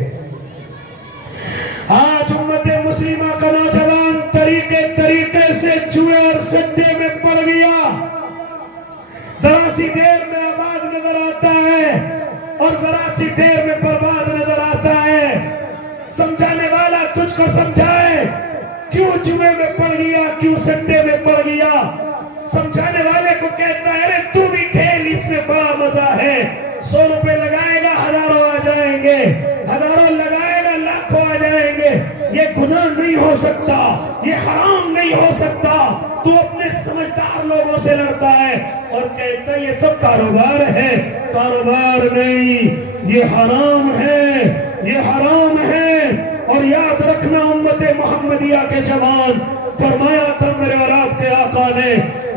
آج امت مسلمہ کا نوجوان طریقے سے جوئے اور سٹے میں پڑ گیا، ذرا سی دیر میں آباد نظر آتا ہے اور ذرا سی دیر میں برباد نظر آتا ہے۔ سمجھانے والا تجھ کو سمجھائے، کیوں جوئے میں پڑ گیا، کیوں سٹے میں پڑ گیا؟ سمجھانے والے کو کہتا ہے ارے تو بھی کھیل، اس میں بڑا مزہ ہے، 100 روپے لگائے گا 1000 آ جائیں گے، 1000 لگائے گا لاکھوں آ جائیں گے۔ یہ گناہ نہیں ہو سکتا، یہ حرام نہیں ہو سکتا۔ تو اپنے سمجھدار لوگوں سے لڑتا ہے اور کہتا ہے یہ تو کاروبار ہے۔ کاروبار نہیں، یہ حرام ہے، یہ حرام ہے۔ اور یاد رکھنا امت محمدیہ کے جوان، فرمایا تھا میرے اور آپ کے آقا نے،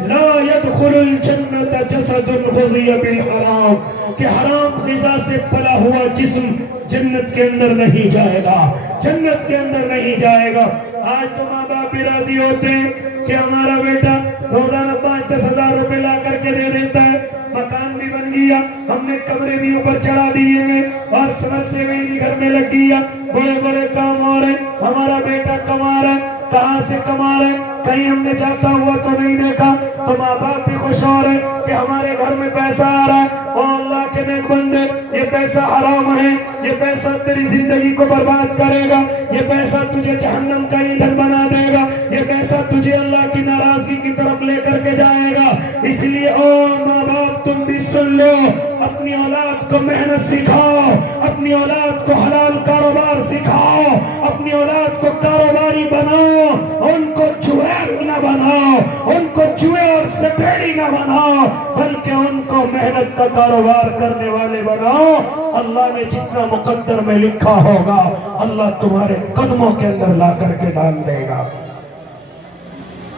لا يدخل الجنت جسد غذی بالحرام، کہ حرام غذا سے پلا ہوا جسم جنت کے اندر نہیں جائے گا، جنت کے اندر نہیں جائے گا۔ آج تو ماں باپ بھی راضی ہوتے ہیں کہ ہمارا بیٹا روزانہ 5-10 ہزار روپے لا کر کے دے دیتا ہے، مکان بھی بن گیا، ہم نے کمرے بھی اوپر چڑھا دیے ہیں اور سمجھ بھی گھر میں لگ گیا، بڑے بڑے کام ہو رہے ہیں، ہمارا بیٹا کما رہا ہے۔ کہاں سے کما رہے؟ کہیں ہم نے جاتا ہوا تو نہیں دیکھا۔ تو ماں باپ بھی خوش ہو رہے کہ ہمارے گھر میں پیسہ آ رہا ہے۔ اور اللہ کے نیک بندے، یہ پیسہ حرام ہے، یہ پیسہ تیری زندگی کو برباد کرے گا، یہ پیسہ تجھے جہنم کا ایندھن بنا دے گا، یہ پیسہ تجھے اللہ کی ناراضگی کی طرف لے کر کے جائے گا۔ اس لیے او ماں باپ تم بھی سن لو، اپنی اولاد کو محنت سکھاؤ، اپنی اولاد کو حلال کاروبار سکھاؤ، اپنی اولاد کو کاروباری بناؤ، ان کو جوہر نہ بناؤ، ان کو جوئے اور سپیڑی نہ بناؤ، بلکہ ان کو محنت کا کاروبار کرنے والے بناؤ۔ اللہ نے جتنا مقدر میں لکھا ہوگا اللہ تمہارے قدموں کے اندر لا کر کے ڈال دے گا،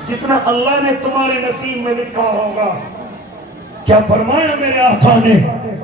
جتنا اللہ نے تمہارے نصیب میں لکھا ہوگا۔ کیا فرمایا میرے آقا نے؟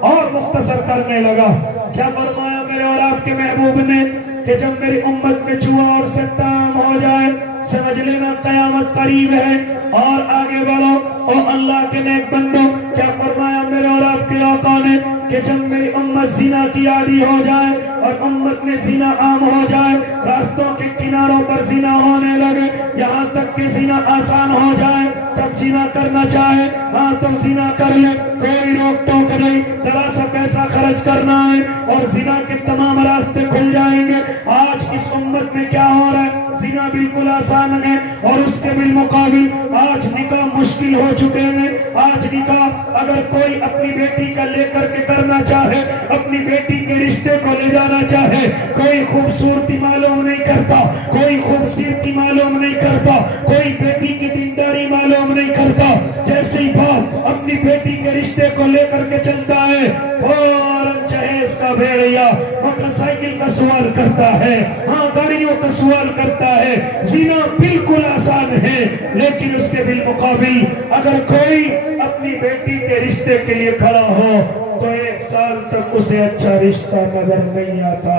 اور مختصر کرنے لگا، کیا فرمایا میرے اور آپ کے محبوب نے کہ جب میری امت میں جوا اور سٹہ عام ہو جائے سمجھ لینا قیامت قریب ہے۔ اور آگے بڑھو اور اللہ کے نیک بندو، کیا فرمایا میرے اور آپ کے آقا نے کہ جب میری امت زنا کی عادی ہو جائے اور امت میں زنا عام ہو جائے، راستوں کے کناروں پر زنا ہونے لگے، یہاں تک کہ زنا آسان ہو جائے، تب زنا کرنا چاہے ہاں تب زنا کر لے، کوئی روک ٹوک نہیں، ذرا سا پیسہ خرچ کرنا ہے اور زنا کے تمام راستے کھل جائیں گے۔ آج اس امت میں کیا ہو رہا ہے؟ زنا بالکل آسان ہے اور اس کے بالمقابل آج نکاح مشکل ہو چکے ہیں۔ آج نکاح اگر کوئی اپنی بیٹی کا لے کر کے کرنا چاہے، اپنی بیٹی کے رشتے کو لے جانا چاہے، کوئی خوبصورتی معلوم نہیں کرتا، کوئی خوبصورتی معلوم نہیں کرتا، کوئی بیٹی کی دینداری معلوم نہیں کرتا۔ جیسے ہی باپ اپنی بیٹی کے رشتے کو لے کر کے چلتا ہے، فوراً جہیز کا بھیڑیا موٹر سائیکل کا سوال کرتا ہے، ہاں گاڑیوں کا سوال کرتا ہے۔ زنا بالکل آسان ہے، لیکن اس کے بالمقابل اگر کوئی اپنی بیٹی کے رشتے کے لیے کھڑا ہو تو 1 سال تک اسے اچھا رشتہ نظر نہیں آتا۔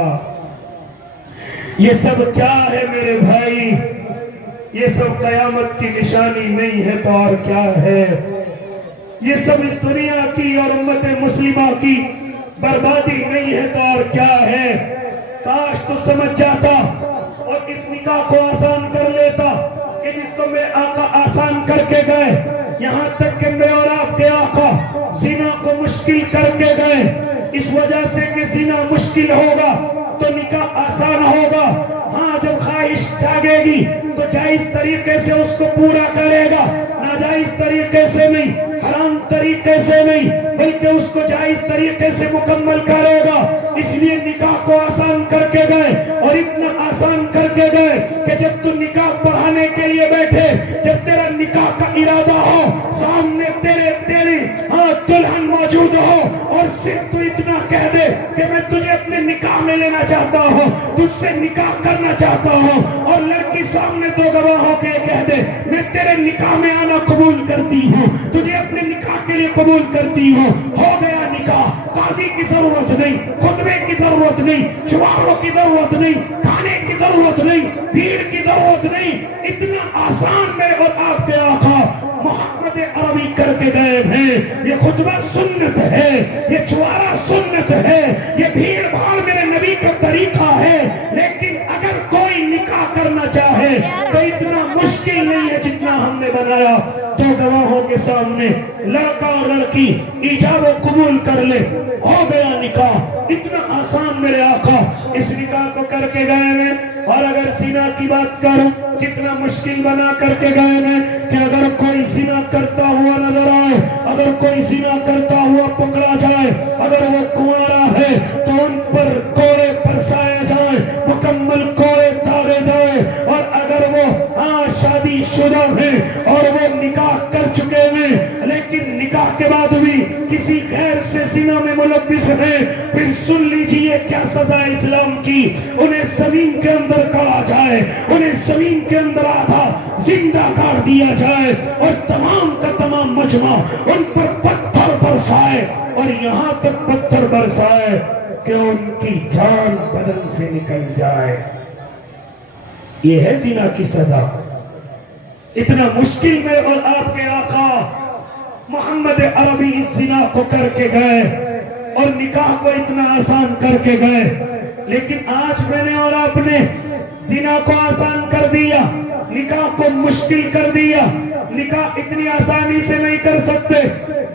یہ سب کیا ہے میرے بھائی؟ یہ سب قیامت کی نشانی نہیں ہے تو اور کیا ہے؟ یہ سب اس دنیا کی اور امت مسلمہ کی بربادی نہیں ہے تو اور کیا ہے؟ کاش تو سمجھ جاتا اور اس نکاح کو آسان کر لیتا کہ جس کو میرے آقا آسان کر کے گئے، یہاں تک کہ میرے اور آپ کے آقا زنا کو مشکل کر کے گئے، اس وجہ سے کہ زنا مشکل ہوگا تو نکاح آسان ہوگا۔ ہاں جب خواہش جاگے گی تو جائز طریقے سے اس کو پورا کرے گا، ناجائز طریقے سے نہیں، حرام طریقے سے نہیں، بلکہ اس کو جائز طریقے سے مکمل کرے گا۔ اس لیے نکاح کو آسان کر کے گئے اور اتنا آسان کر کے گئے کہ جب تو نکاح پڑھانے کے لیے بیٹھے، جب تیرا نکاح کا ارادہ ہو، سامنے تیرے دلہن موجود ہو اور صرف تو اتنا کہہ دے کہ میں تجھے اپنے نکاح میں لینا چاہتا ہوں، تجھ سے نکاح کرنا چاہتا ہوں، اور لڑکی سامنے 2 گواہ ہو کے کہہ دے میں تیرے نکاح میں آنا قبول کرتی ہوں، تجھے اپنے نکاح کے لیے قبول کرتی ہوں، ہو گیا نکاح۔ قاضی کی ضرورت نہیں، خطبے کی ضرورت نہیں، چواروں کی ضرورت نہیں، کھانے کی ضرورت نہیں، بھیڑ کی ضرورت نہیں، اتنا آسان میں اور آپ کے آقا محمد عربی کر کے گئے ہیں۔ یہ خطبہ سنت ہے، یہ چوارا سنت ہے، یہ بھیڑ بھاڑ میرے نبی کا طریقہ ہے، لیکن اگر کوئی نکاح کرنا چاہے تو اتنا مشکل نہیں ہے جتنا ہم نے بنایا۔ 2 گواہوں کے سامنے لڑکا اور لڑکی ایجاب و قبول کر لے، ہو گیا نکاح۔ اتنا آسان میرے آقا اس نکاح کو کر کے گئے ہیں۔ اور اگر زنا کی بات کروں کتنا مشکل بنا کر کے گئے ہیں کہ اگر کوئی زنا کرتا ہوا نظر آئے، اگر کوئی زنا کرتا ہوا پکڑا جائے، اگر وہ کنوارا ہے تو ان پر کوڑے برسائے جائیں، مکمل کوڑے داغے جائیں، اور اگر وہ شادی شدہ ہیں اور وہ نکاح کر چکے ہیں لیکن نکاح کے بعد بھی کسی غیر سے زنا میں ملوث ہیں، پھر سن لیجئے کیا سزا اسلام کی۔ انہیں زمین کے اندر گاڑا جائے، انہیں زمین کے اندر آدھا زندہ گاڑ دیا جائے، اور تمام کا تمام مجمع ان پر پتھر برسائے، اور یہاں تک پتھر برسائے کہ ان کی جان بدن سے نکل جائے۔ یہ ہے زنا کی سزا۔ اتنا مشکل میں اور آپ کے آقا محمد عربی اس زنا کو کر کے گئے اور نکاح کو اتنا آسان کر کے گئے، لیکن آج میں نے اور آپ نے زنا کو آسان کر دیا، نکاح کو مشکل کر دیا۔ نکاح اتنی آسانی سے نہیں کر سکتے،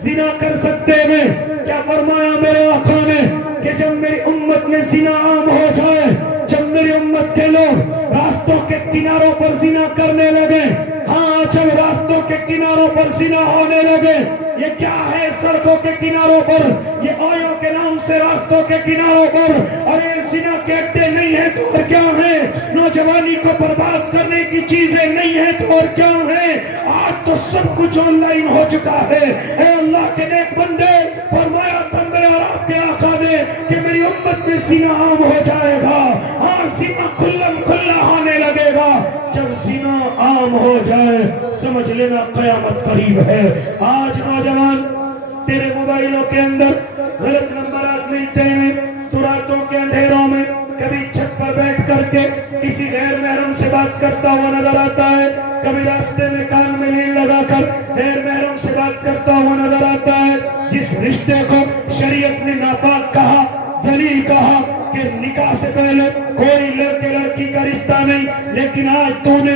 زنا کر سکتے ہیں۔ کیا فرمایا میرے آقا نے کہ جب میری امت میں زنا عام ہو جائے، جب میری امت کے لوگ راستوں کے کناروں پر زنا کرنے لگے، ہاں جب راستوں کے کناروں پر زنا ہونے لگے، یہ کیا ہے سڑکوں کے کناروں پر، یہ اویو کے نام سے راستوں کے کناروں پر، اور یہ زنا کے اڈے نہیں ہیں تو اور کیا ہیں، نوجوانی کو برباد کرنے کی چیزیں نہیں ہیں تو اور کیا ہیں۔ آج تو سب کچھ آن لائن ہو چکا ہے۔ اے اللہ کے نیک بندے، فرمایا تھا میرے اور آپ کے آقا نے کہ میری امت میں زنا عام ہو جائے گا، ہاں زنا کھلم کھلا ہونے لگے گا۔ جب زنا عام ہو جائے سمجھ لینا قیامت قریب ہے۔ آج نوجوان تیرے موبائلوں کے اندر غلط نمبرات ملتے ہیں، تو راتوں کے اندھیروں میں کبھی چھت پر بیٹھ کر کے کسی غیر محرم سے بات کرتا ہوا نظر آتا ہے، کبھی راستے میں کان میں لیڈ لگا کر غیر محرم سے بات کرتا ہوا نظر آتا ہے۔ جس رشتے کو شریعت نے ناپاک کہا، ذلیل کہا کہ نکاح سے پہلے کوئی لڑکے لڑکی کا رشتہ نہیں، لیکن آج تو نے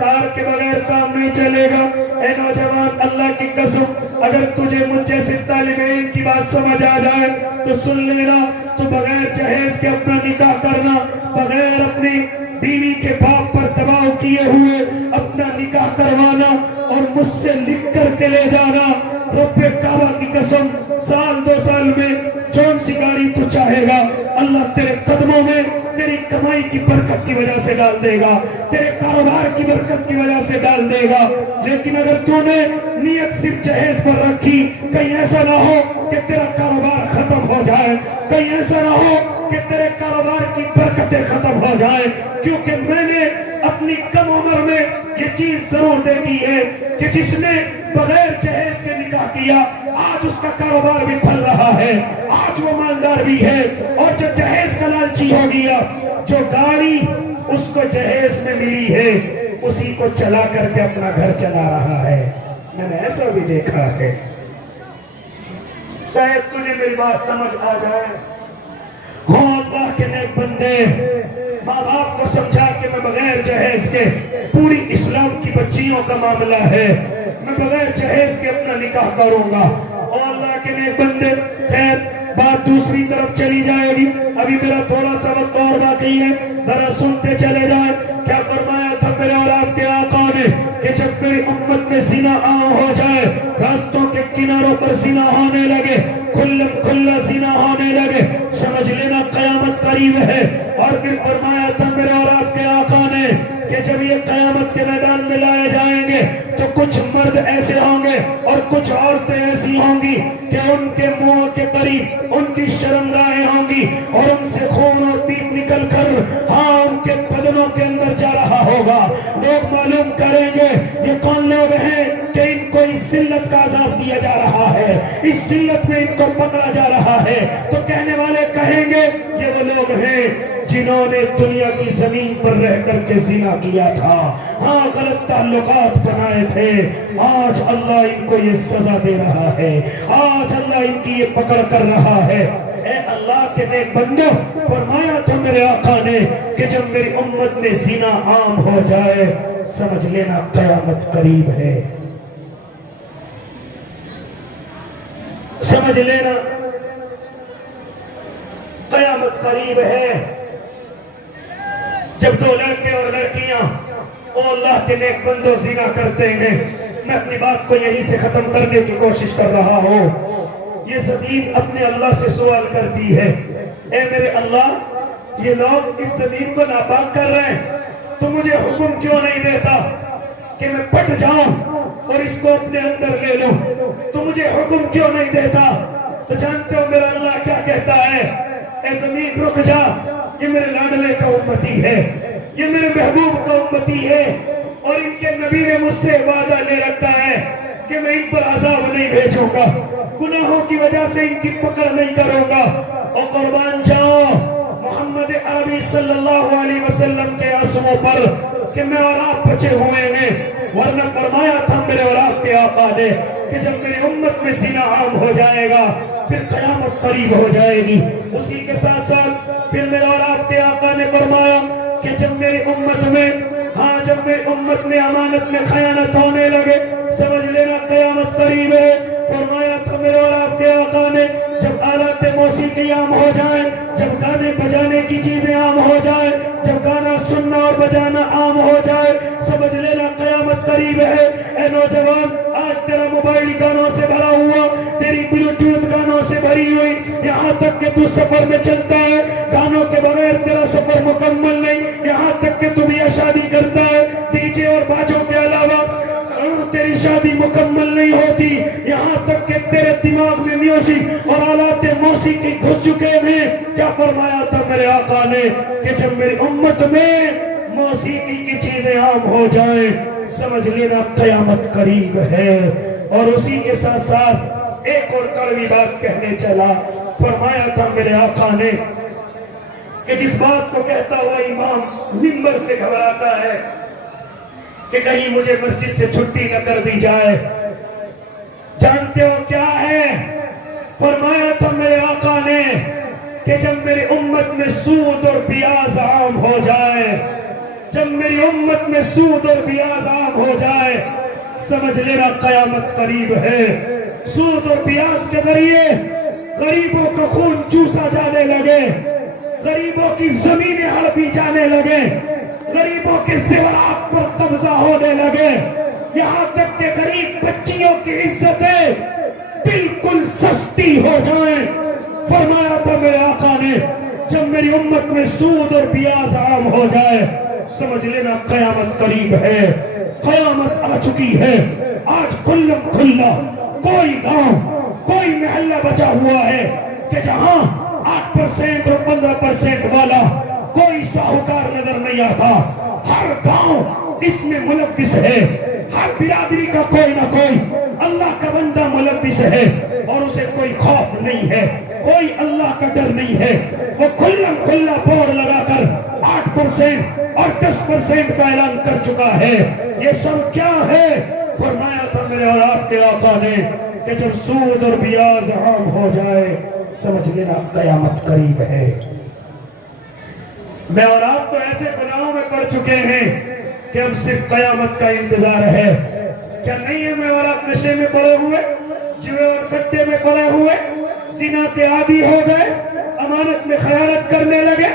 کار کے بغیر کام نہیں چلے گا۔ اے نوجوان، اللہ کی قسم اگر تجھے مجھ جیسے طالب علم کی بات سمجھ آ جائے تو سن لینا، تو بغیر جہیز کے اپنا نکاح کرنا، بغیر اپنی بیوی کے باپ پر دباؤ کیے ہوئے اپنا نکاح کروانا اور مجھ سے لکھ کر کے لے جانا، رب کعبہ کی قسم سال 2 سال میں جون سی گاڑی تو چاہے گا اللہ تیرے قدموں میں تیری کمائی کی برکت کی وجہ سے ڈال دے گا، تیرے کاروبار کی برکت کی وجہ سے ڈال دے گا۔ لیکن اگر تو نے نیت صرف جہیز پر رکھی، کہیں ایسا نہ ہو کہ تیرا کاروبار ختم ہو جائے، کہیں ایسا نہ ہو کہ تیرے کاروبار کی برکتیں ختم ہو جائیں، کیونکہ میں نے اپنی کم عمر میں یہ چیز ضرور دیکھی ہے کہ جس نے بغیر جہیز کے نکاح کیا آج اس کا کاروبار بھی پھل رہا ہے، آج وہ مالدار بھی ہے، اور جو جہیز کا لالچی ہو گیا، جو گاڑی اس کو جہیز میں ملی ہے اسی کو چلا کر کے اپنا گھر چلا رہا ہے۔ میں نے ایسا بھی دیکھا ہے۔ شاید تجھے میری بات سمجھ آ جائے۔ اللہ کے نیک بندے، ماں باپ کو سمجھا کہ میں بغیر جہیز کے، پوری اسلام کی بچیوں کا معاملہ ہے، میں بغیر جہیز کے اپنا نکاح کروں گا۔ اور اللہ کے نیک بندے، خیر بات دوسری طرف چلی جائے گی، ابھی میرا تھوڑا سا وقت اور باقی ہے، ذرا سنتے چلے جائیں۔ کیا فرمایا تھا میرے اور آپ کے آقا نے کہ جب میری امت میں زنا عام ہو جائے، راستوں کے کناروں پر زنا ہونے لگے، کھلا زنا ہونے لگے، سمجھ لینا قیامت قریب ہے۔ اور پھر فرمایا تھا میرے اور آپ کے آقا نے کہ جب یہ قیامت کے میدان میں لائے جائیں گے تو کچھ مرد ایسے ہوں گے اور کچھ عورتیں ایسی ہوں گی کہ ان کے منہ کے قریب ان کی شرمگاہیں ہوں گی اور ان سے خون اور پیپ نکل کر ان کے بدنوں کے اندر جا رہا ہوگا۔ لوگ معلوم کریں گے یہ کون لوگ ہیں کہ ان کو اس ذلت کا عذاب دیا جا رہا ہے، اس ذلت میں ان کو پکڑا جا رہا ہے، تو کہنے والے کہیں گے یہ وہ لوگ ہیں جنہوں نے دنیا کی زمین پر رہ کر کے زنا کیا تھا، غلط تعلقات بنائے تھے، آج اللہ ان کو یہ سزا دے رہا ہے، آج اللہ ان کی یہ پکڑ کر رہا ہے۔ اے اللہ کے نیک بندو، فرمایا تھا میرے آقا نے کہ جب میری امت میں زنا عام ہو جائے سمجھ لینا قیامت قریب ہے، سمجھ لینا قیامت قریب ہے۔ جب 2 لڑکے اور لڑکیاں اللہ کے نیک بندوں زنا کرتے ہیں، میں اپنی بات کو یہیں سے ختم کرنے کی کوشش کر رہا ہوں۔ یہ زمین اپنے اللہ سے سوال کرتی ہے، اے میرے اللہ، یہ لوگ اس زمین کو ناپاک کر رہے ہیں، تو مجھے حکم کیوں نہیں دیتا کہ میں پٹ جاؤں اور اس کو اپنے اندر لے لوں؟ تو مجھے حکم کیوں نہیں دیتا؟ تو جانتے ہو میرا اللہ کیا کہتا ہے؟ اے زمین رک جا، یہ میرے لاڈلے کا امتی ہے، یہ میرے محبوب کا امتی ہے، اور ان کے نبی نے مجھ سے وعدہ لے رکھا ہے کہ میں ان پر عذاب نہیں بھیجوں گا، گناہوں کی وجہ سے ان کی پکڑ نہیں کروں گا۔ اور قربان جاؤ محمد عربی صلی اللہ علیہ وسلم کے آنسوؤں پر کہ میں اور آپ بچے ہوئے ہیں، ورنہ فرمایا تھا میرے اور آپ کے آقا نے کہ جب میری امت میں زنا عام ہو جائے گا پھر قیامت قریب ہو جائے گی۔ اسی کے ساتھ ساتھ پھر میرے اور آپ کے آقا نے فرمایا کہ جب میری امت میں امانت میں خیانت ہونے لگے سمجھ لینا قیامت قریب ہے۔ فرمایا تھا میرے اور آپ کے آقا نے جب آلات موسیقی عام ہو جائیں، جب گانے بجانے کی چیزیں عام ہو جائیں، جب گانا سننا اور بجانا عام ہو جائے سمجھ لینا قیامت قریب ہے۔ اے نوجوان، آج تیرا موبائل گانوں سے بھرا ہوا، تیری بلوٹوتھ گانوں سے بھری ہوئی، یہاں تک کہ تو سفر میں چلتا ہے گانوں کے بغیر تیرا سفر مکمل نہیں، یہاں تک کہ تو بھی شادی کرتا ہے ڈی جے اور باجوں کے علاوہ تیری شادی مکمل نہیں ہوتی، یہاں تک کہ تیرے دماغ میں میوزک اور آلات موسیقی گھس چکے ہیں۔ کیا فرمایا تھا میرے آقا نے کہ جب میری امت میں موسیقی کی چیزیں عام ہو جائیں سمجھ لینا قیامت قریب ہے۔ اور اسی کے ساتھ ساتھ ایک اور کڑوی بات کہنے چلا، فرمایا تھا میرے آقا نے کہ جس بات کو کہتا ہوا امام منبر سے گھبراتا ہے کہ کہیں مجھے مسجد سے چھٹی نہ کر دی جائے، جانتے ہو کیا ہے؟ فرمایا تھا میرے آقا نے کہ جب میری امت میں سود اور پیاز عام ہو جائے جب میری امت میں سود اور بیاض عام ہو جائے سمجھ لینا قیامت قریب ہے۔ سود اور بیاض کے ذریعے غریبوں کا خون چوسا جانے لگے، غریبوں کی زمینیں ہڑپی جانے لگے، غریبوں کے زیورات پر قبضہ ہونے لگے، یہاں تک کہ غریب بچیوں کی عزتیں بالکل سستی ہو جائیں۔ فرمایا تھا میرے آقا نے جب میری امت میں سود اور بیاض عام ہو جائے سمجھ لینا قیامت قریب ہے، قیامت آ چکی ہے۔ آج کھلم کھلا کوئی گاؤں کوئی محلہ بچا ہوا ہے کہ جہاں 8% اور 15% والا کوئی ساہوکار نظر نہیں آتا۔ ہر گاؤں اس میں ملوث ہے، ہر برادری کا کوئی نہ کوئی اللہ کا بندہ ملوث ہے اور اسے کوئی خوف نہیں ہے، کوئی اللہ کا ڈر نہیں ہے۔ وہ کھلم کھلا بورڈ لگا کر 8% اور 10% کا اعلان کر چکا ہے۔ یہ سب کیا ہے؟ فرمایا تھا میرے اور آپ کے آقا نے کہ جب سود اور بیاض عام ہو جائے سمجھ لینا قیامت قریب ہے۔ میں اور آپ تو ایسے گناہوں میں پڑ چکے ہیں کہ اب صرف قیامت کا انتظار ہے۔ کیا نہیں ہے میں اور آپ نشے میں پڑے ہوئے، جوے اور سٹے میں پڑے ہوئے، زنا کے عادی ہو گئے، امانت میں خیانت کرنے لگے،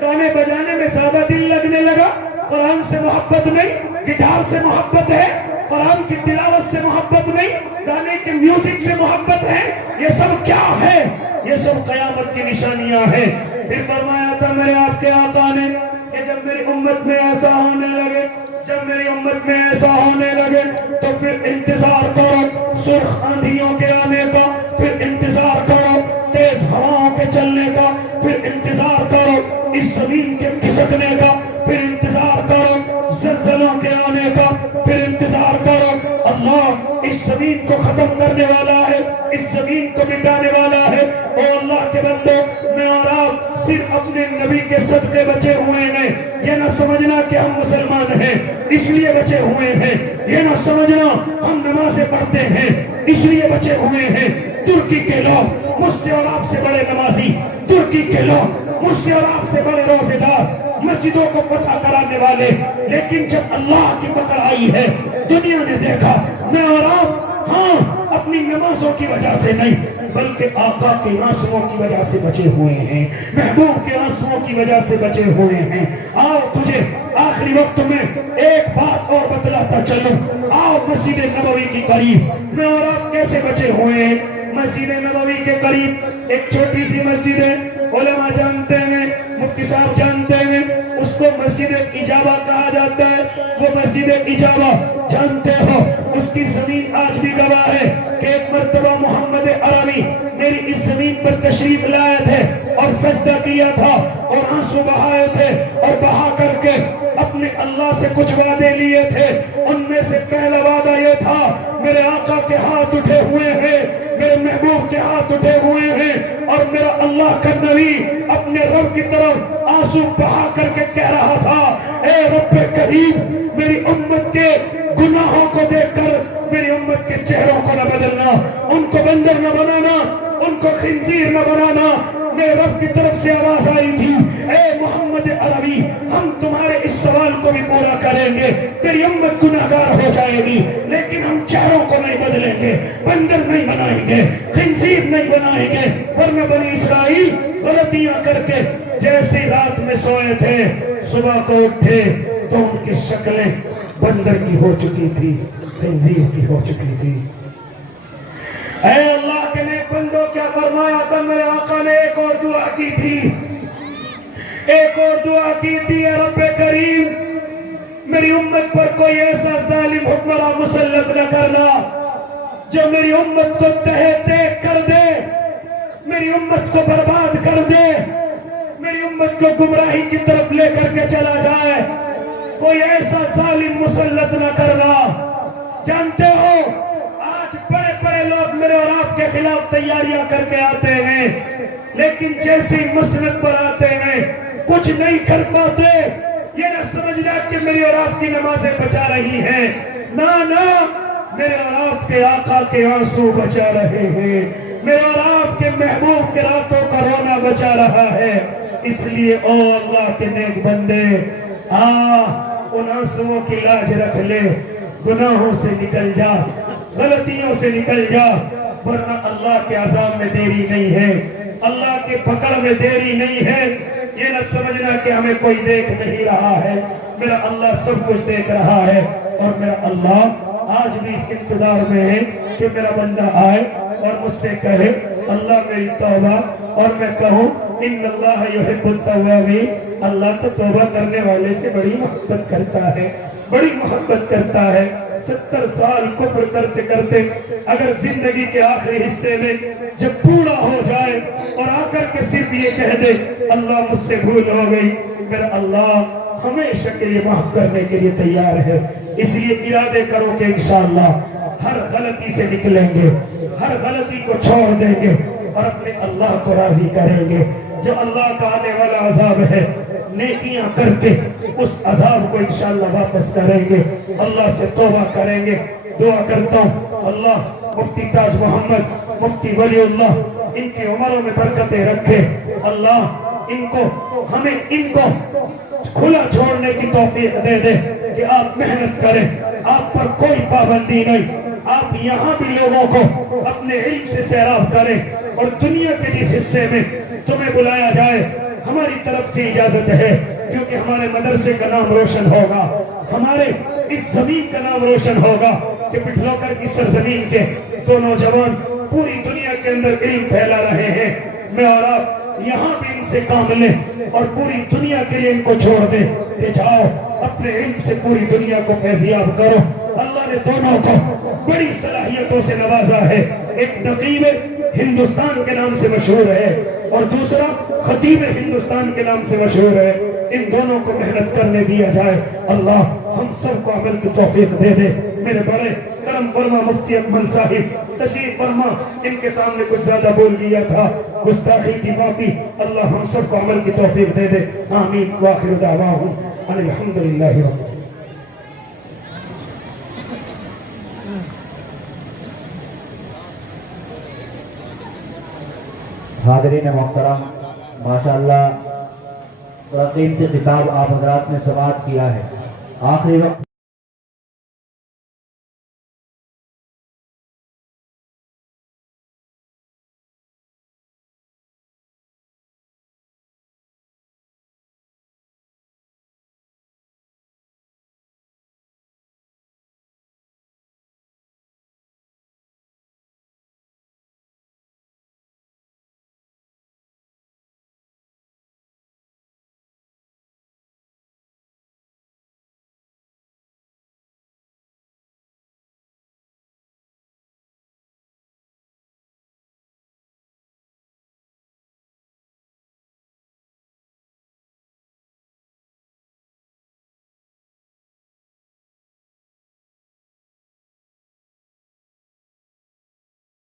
گانے بجانے میں زیادہ دل لگنے لگا، قرآن سے محبت نہیں، گٹار سے محبت ہے، قرآن کی تلاوت سے محبت نہیں، گانے کے میوزک سے محبت ہے۔ یہ سب کیا ہے؟ یہ سب قیامت کی نشانیاں ہیں۔ پھر فرمایا تھا میرے آپ کے آقا نے کہ جب میری امت میں ایسا ہونے لگے، جب میری امت میں ایسا ہونے لگے تو پھر انتظار کرو سرخ آندھیوں کے آنے کا، پھر انتظار کرو تیز ہواؤں کے چلنے کا، پھر انتظار کرو اس زمین کے کھسکنے کا، پھر انتظار کرو زلزلوں کے آنے کا، پھر انتظار کرو اللہ اس زمین کو ختم کرنے والا ہے، اس زمین کو مٹانے والا ہے۔ او اللہ کے بندو، میں اور آپ صرف اپنے نبی کے صدقے بچے ہوئے ہیں۔ یہ نہ سمجھنا کہ ہم مسلمان ہیں اس لیے بچے ہوئے ہیں، یہ نہ سمجھنا ہم نمازیں پڑھتے ہیں اس لیے بچے ہوئے ہیں۔ ترکی کے لوگ مجھ سے اور آپ سے بڑے نمازی، ترکی کے لوگ مجھ سے اور آپ سے بڑے روزے دار، مسجدوں کو فتح کرانے والے، لیکن جب اللہ کی پکڑ آئی ہے دنیا نے دیکھا میں اور آپ ہاں اپنی نمازوں کی وجہ سے نہیں بلکہ آقا کے آنسوؤں کی وجہ سے بچے ہوئے ہیں، محبوب کے آنسوؤں کی وجہ سے بچے ہوئے ہیں۔ آؤ تجھے آخری وقت میں ایک بات اور بتلاتا چلوں، آؤ مسجد نبوی کی قریب میں اور آپ کیسے بچے ہوئے ہیں۔ مسجد نبوی کے قریب ایک چھوٹی سی مسجد ہے، علماء جانتے ہیں، مفتی صاحب جانتے ہیں، اس کو مسجد اجابہ کہا جاتا ہے۔ وہ مسجد اجابہ جانتے ہو اس کی زمین آج بھی گواہ ہے کہ ایک مرتبہ محمد عربی میری اس زمین پر تشریف لائے تھے اور سجدہ کیا تھا اور آنسو بہائے تھے اور بہا کر کے اپنے اللہ سے کچھ وعدے لیے تھے۔ ان میں سے پہلا وعدہ یہ تھا میرے آقا کے ہاتھ اٹھے ہوئے ہیں، میرے محبوب کے ہاتھ اٹھے ہوئے ہیں اور میرا اللہ کا نبی اپنے رب کی طرف آنسو بہا کر کے کہہ رہا تھا اے رب کریم میری امت کے گناہوں کو دیکھ کر میری امت کے چہروں کو نہ بدلنا، ان کو بندر نہ بنانا، ان کو خنزیر نہ بنانا۔ میرے رب کی طرف سے آواز آئی تھی اے محمد عربی ہم تمہارے اس سوال کو بھی پورا کریں گے، تیری امت گناہگار ہو جائے گی لیکن ہم چہروں کو نہیں بدلیں گے، بندر نہیں بنائیں گے، خنزیر نہیں بنائیں گے۔ ورنہ بنی اسرائیل غلطیاں کر کے جیسے رات میں سوئے تھے صبح کو اٹھے تو ان کی شکلیں بندر کی ہو چکی تھی، خنزیر کی ہو چکی تھی۔ اے اللہ کے نیک بندوں کیا فرمایا تھا میرے آقا نے؟ ایک اور دعا کی تھی، ایک اور دعا کی تھی، اے رب کریم میری امت پر کوئی ایسا ظالم حکمراں مسلط نہ کرنا جو میری امت کو تہہ تیگ کر دے، میری امت کو برباد کر دے، میری امت کو گمراہی کی طرف لے کر کے چلا جائے۔ کوئی ایسا ظالم مسلط نہ کرنا۔ جانتے ہو آج بڑے بڑے لوگ میرے اور آپ کے خلاف تیاریاں کر کے آتے ہیں لیکن جیسے ہی مسند پر آتے ہیں کچھ نہیں کر پاتے۔ یہ نہ سمجھنا کہ میری اور آپ کی نمازیں بچا رہی ہیں، نہ میرے اور آپ کے آقا کے آنسو بچا رہے ہیں، میرے اور آپ کے محبوب کے راتوں کا رونا بچا رہا ہے۔ اس لیے او اللہ کے نیک بندے ان آنسوؤں کی لاج رکھ لے، گناہوں سے نکل جا، غلطیوں سے نکل جا، ورنہ اللہ کے عذاب میں دیری نہیں ہے، اللہ کے پکڑ میں دیری نہیں ہے۔ یہ نہ سمجھنا کہ ہمیں کوئی دیکھ نہیں رہا ہے، میرا اللہ سب کچھ دیکھ رہا ہے، اور میرا اللہ آج بھی اس انتظار میں ہے کہ میرا بندہ آئے اور مجھ سے کہے اللہ میری توبہ، اور میں کہوں ان اللہ یحب التوابین، اللہ تو توبہ کرنے والے سے بڑی محبت کرتا ہے، بڑی محبت کرتا ہے۔ 70 سال کفر کرتے کرتے اگر زندگی کے آخری حصے میں جب پورا ہو جائے اور آ کر کے صرف یہ کہہ دے اللہ مجھ سے بھول ہو گئی، میرا اللہ ہمیشہ کے لیے معاف کرنے کے لیے تیار ہے۔ اس لیے ارادے کرو کہ انشاءاللہ ہر غلطی سے نکلیں گے، ہر غلطی کو چھوڑ دیں گے اور اپنے اللہ کو راضی کریں گے۔ جو اللہ کا آنے والا عذاب ہے، نیکیاں کر کے اس عذاب کو انشاءاللہ واپس کریں گے، اللہ سے توبہ کریں گے۔ دعا کرتا ہوں اللہ مفتی تاج محمد، مفتی ولی اللہ، ان کی عمروں میں برکتیں رکھے، اللہ ان کو ہمیں ان کو کھلا چھوڑنے کی توفیق دے دے کہ آپ محنت کریں، آپ پر کوئی پابندی نہیں، آپ یہاں بھی لوگوں کو اپنے علم سے سیراب کریں، اور دنیا کے جس حصے میں تمہیں بلایا جائے ہماری طرف سے اجازت ہے، کیونکہ ہمارے مدرسے کا نام روشن ہوگا، ہمارے اس زمین کا نام روشن ہوگا کہ پٹھلوکر کی سرزمین کے دو نوجوان پوری دنیا کے اندر علم پھیلا رہے ہیں۔ میں اور آپ یہاں بھی ان سے کام لیں اور پوری دنیا کے لیے ان کو چھوڑ دیں کہ جاؤ اپنے علم سے پوری دنیا کو فیضیاب کرو۔ اللہ نے دونوں کو بڑی صلاحیتوں سے نوازا ہے، ایک نقیب ہندوستان کے نام سے مشہور ہے اور دوسرا خطیب ہندوستان کے نام سے مشہور ہے۔ ان دونوں کو محنت کرنے دیا جائے، اللہ ہم سب کو عمل کی توفیق دے دے۔ میرے بڑے کرم فرما مفتی اکمل صاحب تشریف فرما، ان کے سامنے کچھ زیادہ بول دیا تھا، گستاخی کی معافی، اللہ ہم سب کو عمل کی توفیق دے دے، آمین۔ وآخر دعواہم ان الحمدللہ رب العالمین۔ حاضرین محترم، ماشاءاللہ بڑا قیمتی خطاب آپ حضرات نے سماعت کیا ہے۔ آخری وقت